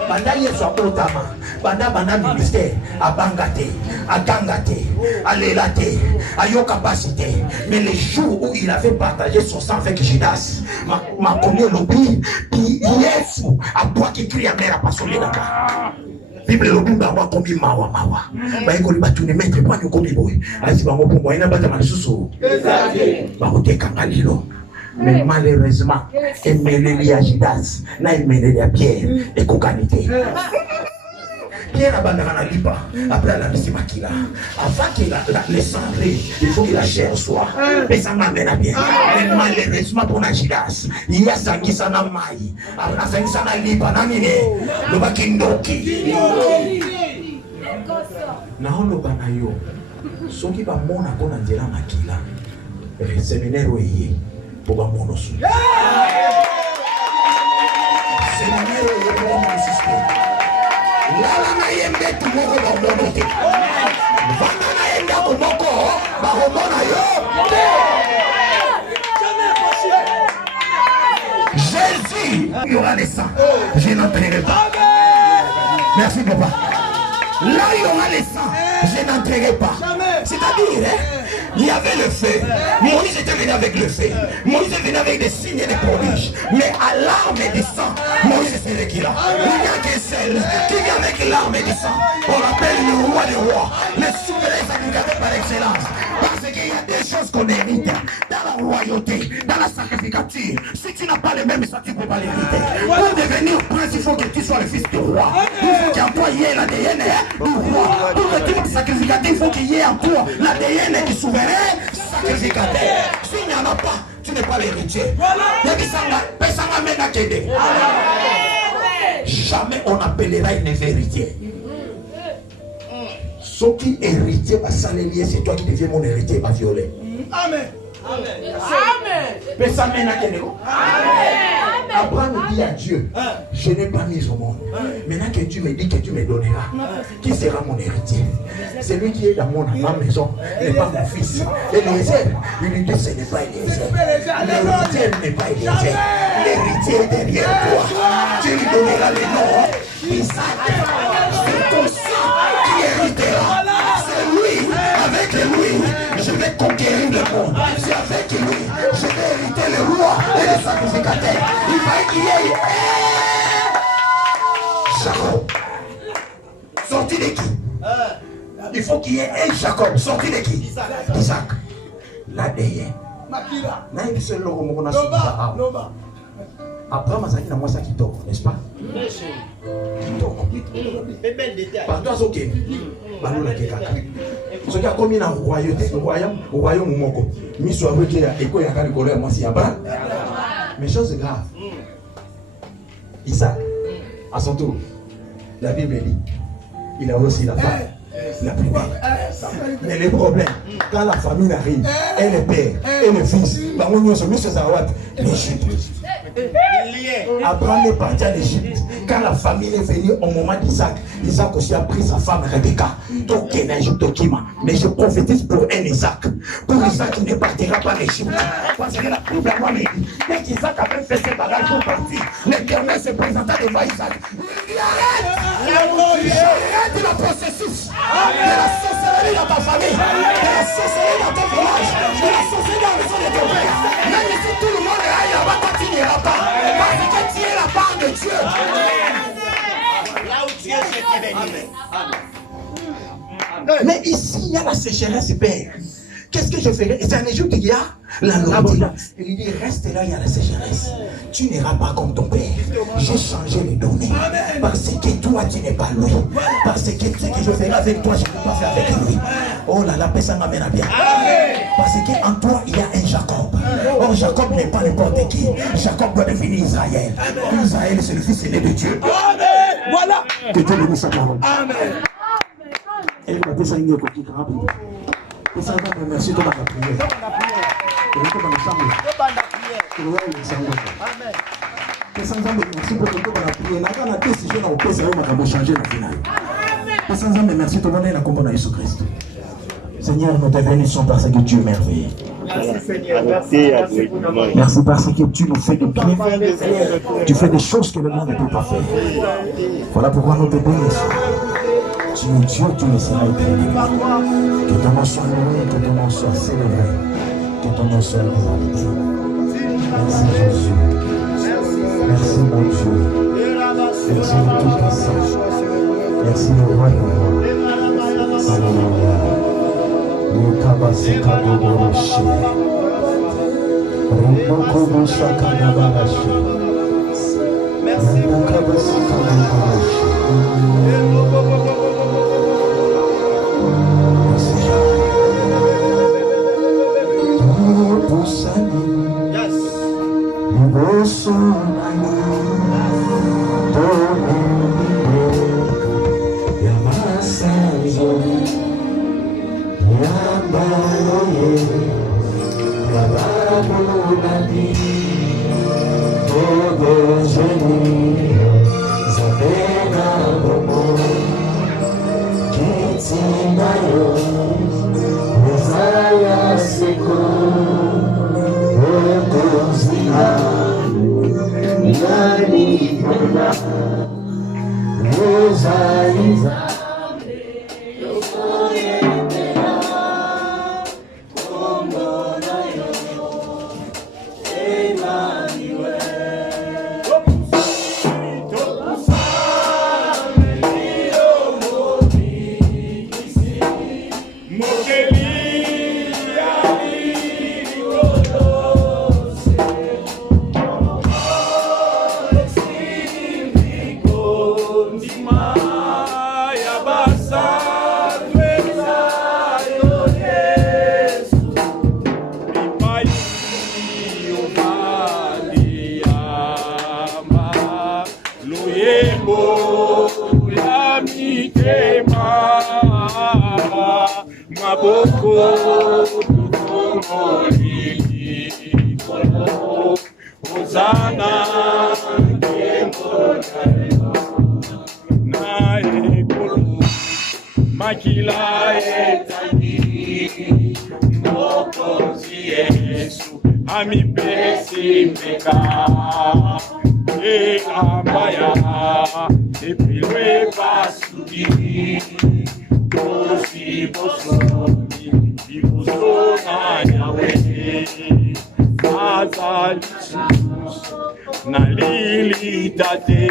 banda Yesu akotama. Banda ministère abangate, agangate, alelate, ayo capacité. Mais les jours où il avait partagé son sang avec Judas, m'a connu l'oubli, puis Yesu a toi qui crie à mère à passer là-bas. Bible lobi mba komi mawa. Ba ekoli batune maître kwa nyokomi boy. Asi ba ngopombo ina bata malisusu. Ba koteka ngalilo. Mais malheureusement, il mêlé à Judas, là il mêlé à Pierre et Kokanité. Pierre a abandonné lipa après la mission Makila. Avant qu'il le sang il faut que la chair soit. Mais ça m'amène à bien. Mais malheureusement pour Judas, il y a ça qui s'en a maï. Après ça qui s'en a lipa, le bakindoki. Naolo banayo. Ce qui va mon akona dira Makila. Le séminaire où il est. Pour mon osu. Séminaire où il est pour mon système. Là, na yembe tout moko ba omonote. Vanda na yembe ko moko ba omona yo. Jésus, il y aura les sangs. Je n'entrerai pas. Merci papa. Là, il y aura les sangs. Je n'entrerai pas. C'est-à-dire, il y avait le feu. Moïse était venu avec le feu. Moïse est venu avec des signes et des prodiges. Mais à l'arme du sang, Moïse c'est qui là. Il n'y a qu'un seul qui vient avec l'arme du sang. On l'appelle le roi des rois. Le souverain sacrificateur par excellence. Parce qu'il y a des choses qu'on hérite dans la royauté, dans la sacrificature. Si tu n'as pas les mêmes ça tu ne peux pas l'hériter. Pour devenir prince, il faut que tu sois le fils du roi. Il faut qu'il y ait en toi l'ADN du roi. Pour que tu sois sacrificateur, il faut qu'il y ait en toi l'ADN du souverain sacrificateur. S'il n'y en a pas, tu n'es pas l'héritier. Jamais on appellera une héritier. Ce qui est héritier, c'est toi qui deviens mon héritier, va violer. Amen. Amen. Amen. Abraham dit à Dieu, je n'ai pas mis au monde. Maintenant que Dieu me dit que Dieu me donnera, qui sera mon héritier? C'est lui qui est dans ma maison, n'est pas mon fils. Eliezer, il lui dit, ce n'est pas Eliezer. L'héritier n'est pas Eliezer. L'héritier est derrière toi. Dieu lui donnera le nom Isaac. C'est ton sang qui héritera. C'est lui, avec lui, je vais conquérir le monde. C'est avec lui, je vais hériter le roi et le sacrificateur. Il va crier. Jacob. Sorti de qui? Il faut qu'il y ait un Jacob. Sorti de qui? Isaac. L'ADN. Naïf c'est le roman qu'on a sorti. Après, Mazaki n'a moi ça qui dort, n'est-ce pas? Qui dort complètement. Par toi, ok. Balou la kekaka. Ce qui a commis dans le royaume Moko. Mis sur avec les écoles et les colères, moi, c'est Abraham. Mais chose grave. Isaac, à son tour, la Bible dit, il a aussi la femme la plus belle. Mais le problème, quand la famille arrive, et le père, et le fils, l'Égypte. Abraham est parti à l'Égypte. Quand la famille est venue au moment d'Isaac, Isaac aussi a pris sa femme Rebecca. Mais je prophétise pour un Isaac. Pour Isaac qui ne partira pas l'Égypte. Parce que la Bible a dit, dès qu'Isaac avait fait ses bagages pour partir, l'Éternel se présenta devant Isaac. Il dit arrête le processus de la sorcellerie dans ta famille, de la sorcellerie dans ton village, de la sorcellerie dans la maison de ton père. Même si tout le monde est là-bas, toi tu n'iras pas. Parce que tu es la part de Dieu. Là où Dieu s'est béni. Mais ici, il y a la sécheresse, père. Qu'est-ce que je ferai? C'est en Égypte qu'il y a la nourriture. Il dit, reste là, il y a la sécheresse. Tu n'iras pas comme ton père. J'ai changé les données. Parce que toi, tu n'es pas lui. Parce que ce que je ferai avec toi, je ne peux pas faire avec lui. Oh là là, personne m'amène à bien. Parce qu'en toi, il y a un Jacob. Or, Jacob n'est pas n'importe qui. Jacob doit devenir Israël. Israël, c'est le fils aîné de Dieu. Voilà. Que Dieu bénisse sa parole. Amen. Et il m'a dit ça, il y a un petit rapide. Et ça va me remercier de la prière. Et je vais dans la chambre. Je vais dans la chambre. Amen. Et ça va me remercier pour la prière. N'a pas décision à opposer, ça va changer la finale. Et ça va me remercier de donner la combat de Jésus-Christ. Seigneur, nous te bénissons parce que tu es merveilleux. Merci Seigneur. Merci parce que tu nous fais de bien. Tu fais des choses que le monde ne peut pas faire. Voilà pourquoi nous te bénissons. Tu es Dieu, tu es Seigneur éternel. Que ton nom soit loué, que ton nom soit célébré, que ton nom soit exalté. Merci Jésus. Merci mon Dieu. Merci le Tout-Puissant. Merci le Roi des Rois. Alléluia. Le Kabasika de Boroché. Rimoko Moussaka Nabaraché. Merci le Kabasika de Boroché. Hosanna. makila etani mokozi Yesu amipesi meka ambaya epilwe pasuki tosi bosoni ibuso na yawe azali na lili tate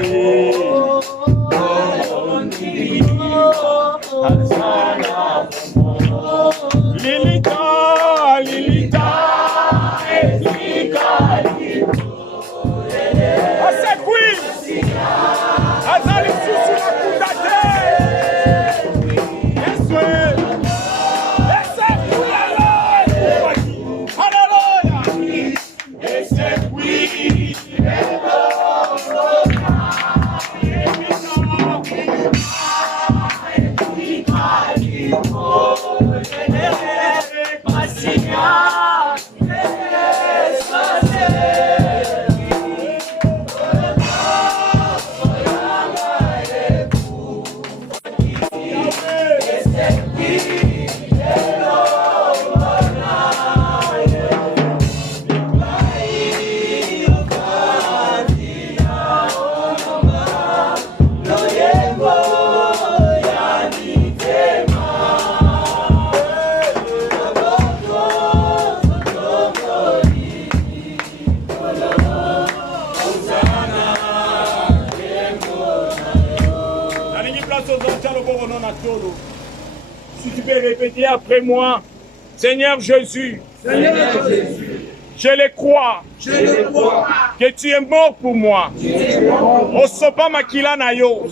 azana lilita lilita asekwi azali susu na kundate Yesu esekwi haleluya esekwi Si tu peux répéter après moi, Seigneur Jésus, je le crois, que tu es mort pour moi. Osopa makila na yo,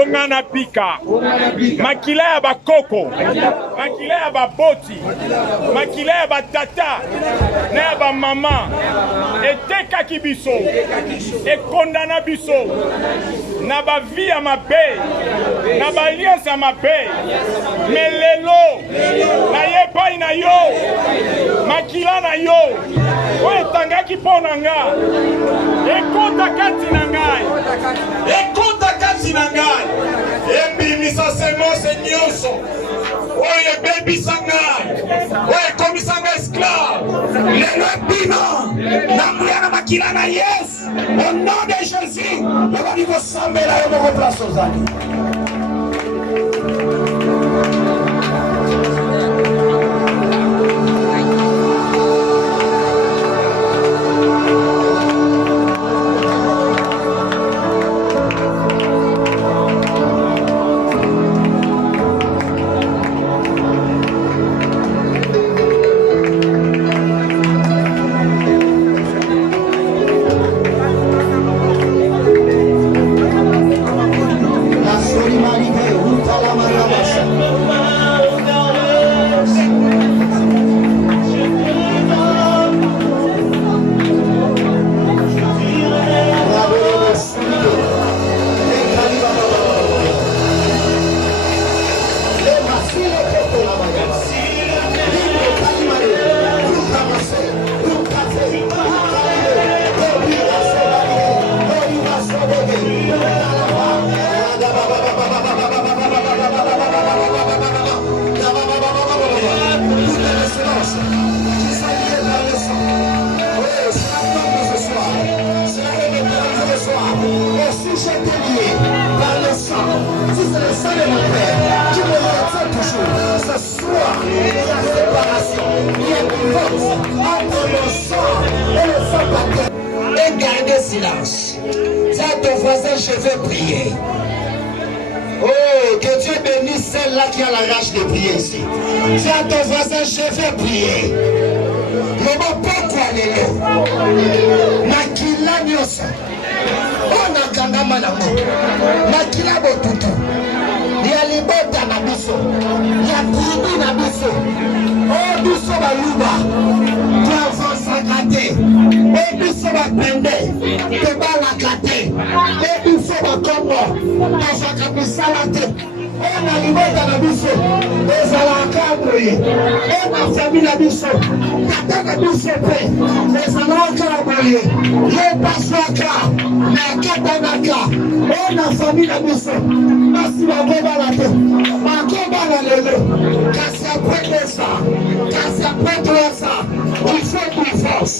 ongana pika, makila ya bakoko, makila ya baboti, makila ya batata, na ya ba mama, eteka kibiso, ekondana biso, na ba vie ya mabe, na ba alliance ya mabe, melelo, na yepai na yo, makila na yo, oyo etangaki mpo na nga, ekota kati na ngai, ekota kati na ngai, ebimisa semence nyonso, oyo ebebisa ngai, oyo ekomisa ngai esclave, lelo ebima, na nguya na makila na Yesu, au nom de Jésus, ebali kosambela yo moko place ozali. Et gardez silence. Dis à ton voisin, je vais prier. Oh, que Dieu bénisse celle-là qui a la rage de prier ici. Dis à ton voisin, je vais prier. Loba pokwa lelo. Makila nyosa. Ona kangama na mo. Makila botutu. Ya libota na biso. Ya tribu na biso. Oh, biso baluba. Sakate, ebiso bapende, tebalakate, ebiso bakombo, afakabisalate, ena libota na biso, ezalaka boye, ena famille na biso, tata na biso pe, ezalaka boye, yepaswaka, nakatanaka, ena famille na biso, masi bakobalate, mako Mana lelo, kasi après 2 ans, kasi après 3 ans, il faut plus force.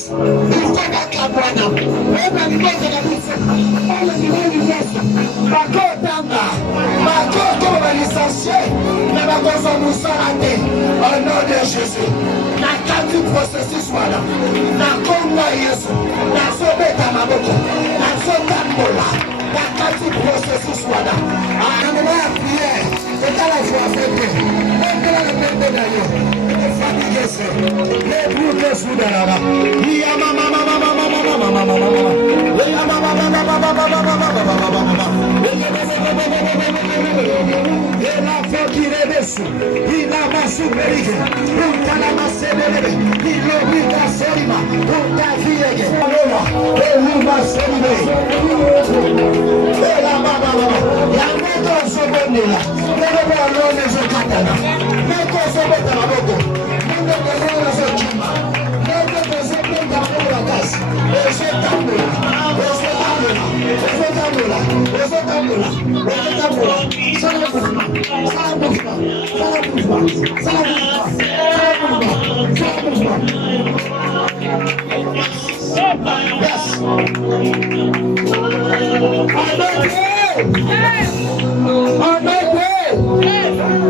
Il faut battre la boîte. Même à niveau de la mission, même à niveau du reste, Bakotanga, Bakoto va licencier, mais Bakoto nous s'arrête. Au nom de Jésus, la carte du processus soit là. La Congo Yesu, la Sobeta Maboko, la Sotambola, la carte du processus soit là. À un moment de prière, c'est à la fois fait bien. Même que la peine de d'ailleurs, les fatigués, les boules sous de là-bas. Il y a maman.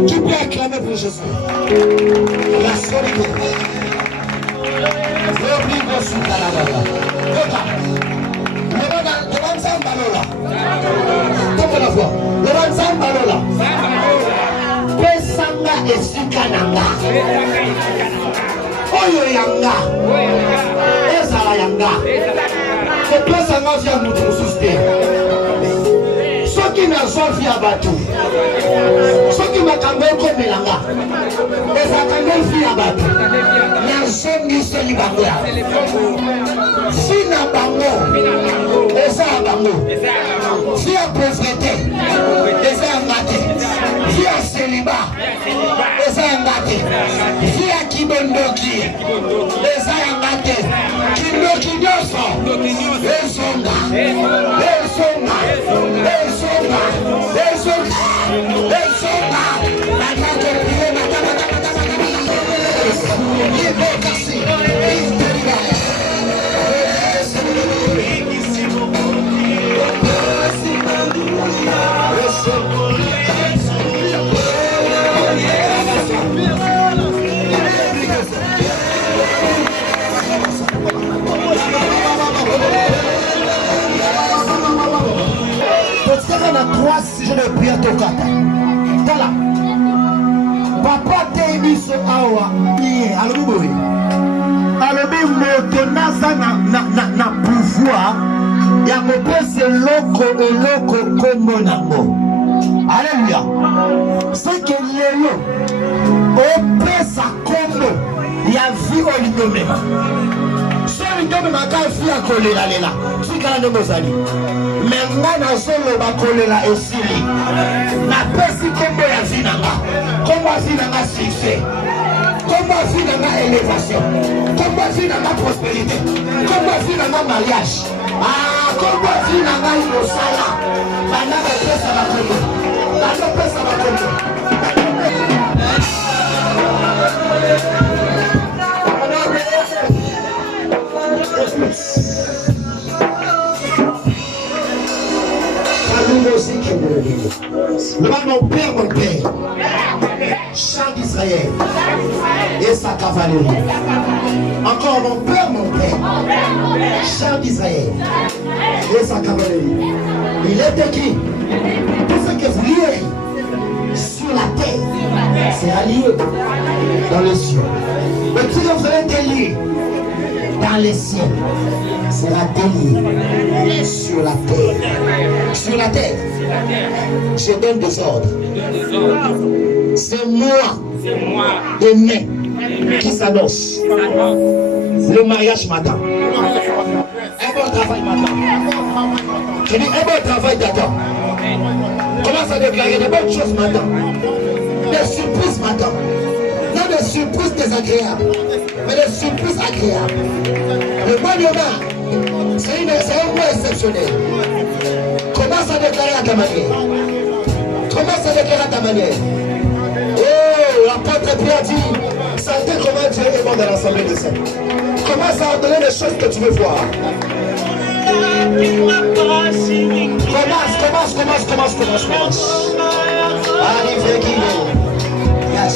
Tu peux acclamer pour Jésus. La solidarité. Pesanga esikananga. Oyo yanga. Ezala yanga. Pesanga via mutu mususte. Soki na zofia batu. Soki makambo ekomelanga. Ezakanga via batu. Na zongi seli bango. Fina bango. Eza bango. Fia pauvreté. Eza ngate. Fia célibat. Eza ngate. Fia kibondoki. Eza ngate. Kindoki nyoso. Ezonga. Ezonga. Ezonga. Ezonga. Ezonga. Nataka prier nataka. Ibekasi. Si je ne prie à ton kata. Voilà. Papa te biso awa. Alobi boy. Alobi moto naza na pouvoir. Ya kopesa eloko kombo nango. Alléluia. C'est que lelo opesa kombo ya vie olingo mema. Solingo maka fi akolela lela. Sikala ndo mozali. Menga na solo bakolela esili. Na pesi kombo ya vinanga. Kombo vinanga succès. Kombo vinanga élévation. Kombo vinanga prospérité. Kombo vinanga mariage. Kombo vinanga inosala. Bana ba pesa ba kombo. Bana pesa ba kombo. Le mal mon père, chant d'Israël et sa cavalerie. Encore mon père, chant d'Israël et sa cavalerie. Il était qui? Tout ce que vous liez sur la terre sera lié dans les cieux. Et tout ce que vous allez délier dans les cieux sera délié sur la terre. Sur la terre, je donne des ordres. C'est moi, demain, qui s'annonce. Le mariage matin. Un bon travail matin. Je dis un bon travail d'adam. Commence à déclarer de bonnes choses matin. Des surprises matin. Non des surprises désagréables, mais des surprises agréables. Le mois de mars, c'est un mois exceptionnel. Commence à déclarer à ta manière. Commence à déclarer à ta manière. Et puis a dit, sentez comment Dieu est bon dans l'assemblée des saints. Commence à ordonner les choses que tu veux voir. Commence. Allez, yes.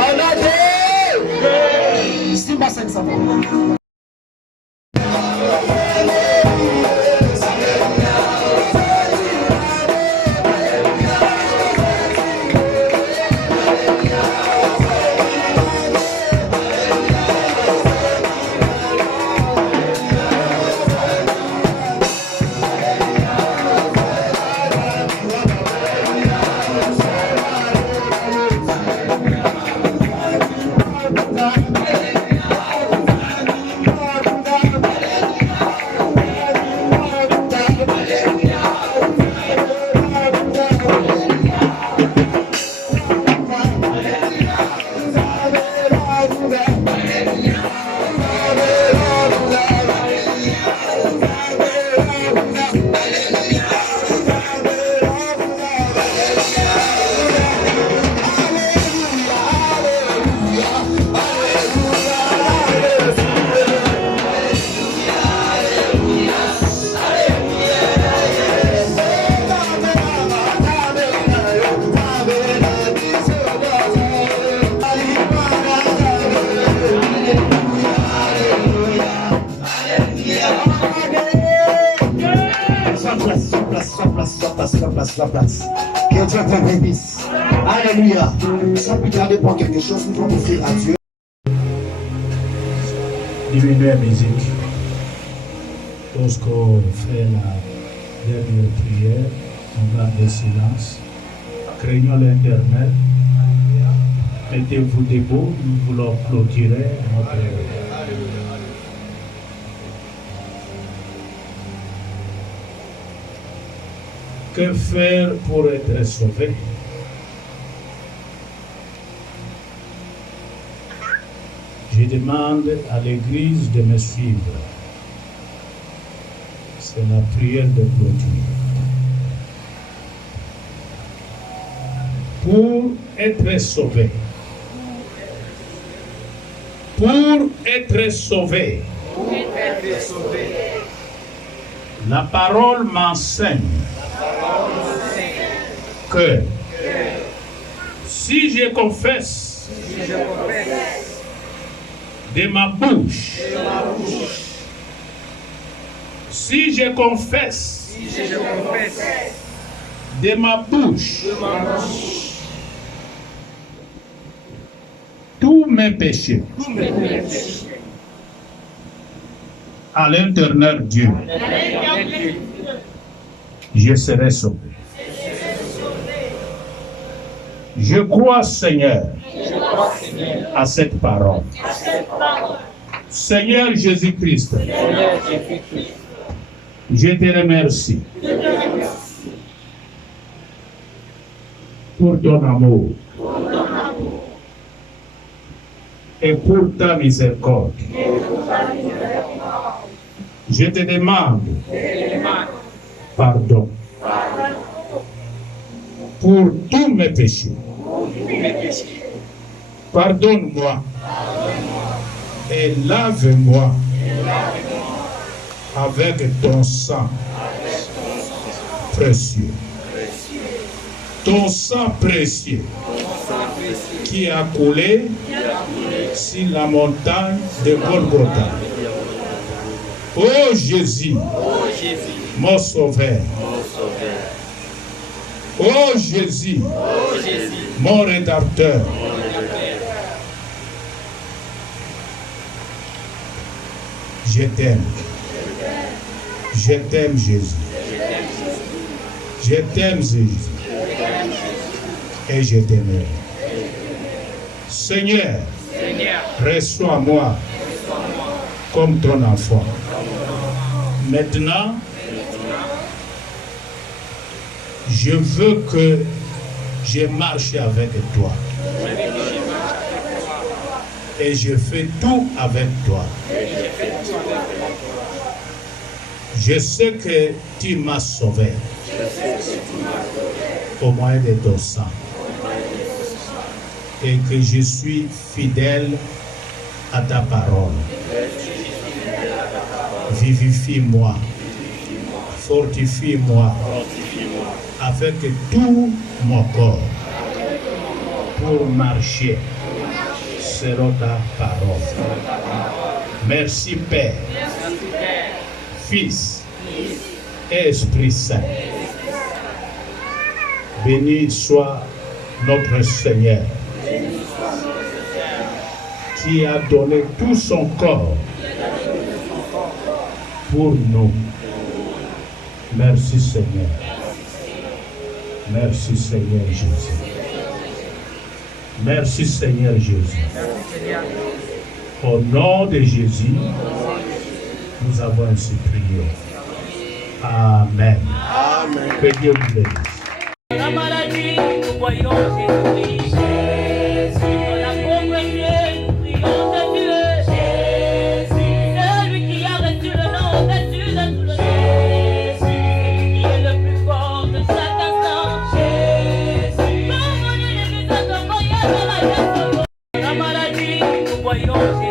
On a des Simba 500. Sois place. Que Dieu te bénisse. Alléluia. Sans plus tarder pour quelque chose, nous pouvons offrir à Dieu. Diminuez la musique. Lorsqu'on fait la dernière prière, on garde le silence. Craignons l'internet. Mettez-vous debout, nous voulons clôturer notre. Que faire pour être sauvé? Je demande à l'Église de me suivre. C'est la prière de clôture. Pour être sauvé. Pour être sauvé. La parole m'enseigne que si je confesse de ma bouche, si je confesse de ma bouche tous mes péchés à l'intérieur Dieu, je serai sauvé. Je crois, Seigneur, à cette parole. Seigneur Jésus-Christ, je te remercie pour ton amour et pour ta miséricorde. Je te demande pardon pour tous mes péchés. Pardonne-moi et lave-moi avec ton sang précieux. Ton sang précieux qui a coulé sur la montagne de Golgotha. Oh Jésus, mon sauveur. Oh Jésus, mon rédempteur. Je t'aime. Je t'aime Jésus. Je t'aime Jésus. Et je t'aimerai. Seigneur, reçois-moi comme ton enfant. Maintenant, je veux que je marche avec toi. Et je fais tout avec toi. Je sais que tu m'as sauvé. au moyen de ton sang. Et que je suis fidèle à ta parole. Vivifie-moi, fortifie-moi, afin que tout mon corps, pour marcher, selon ta parole. Merci Père, Fils et Esprit Saint. Béni soit notre Seigneur, qui a donné tout son corps pour nous. Merci Seigneur. Merci Seigneur Jésus. Merci Seigneur Jésus. Au nom de Jésus, nous avons ainsi prié. Amen. Amen. Que Dieu vous bénisse. La maladie, nous voyons Jésus. Dans la pauvreté, nous prions de Dieu. C'est lui qui a reçu le nom au-dessus de tout le nom. Qui est le plus fort de chaque instant. La maladie, nous voyons Jésus.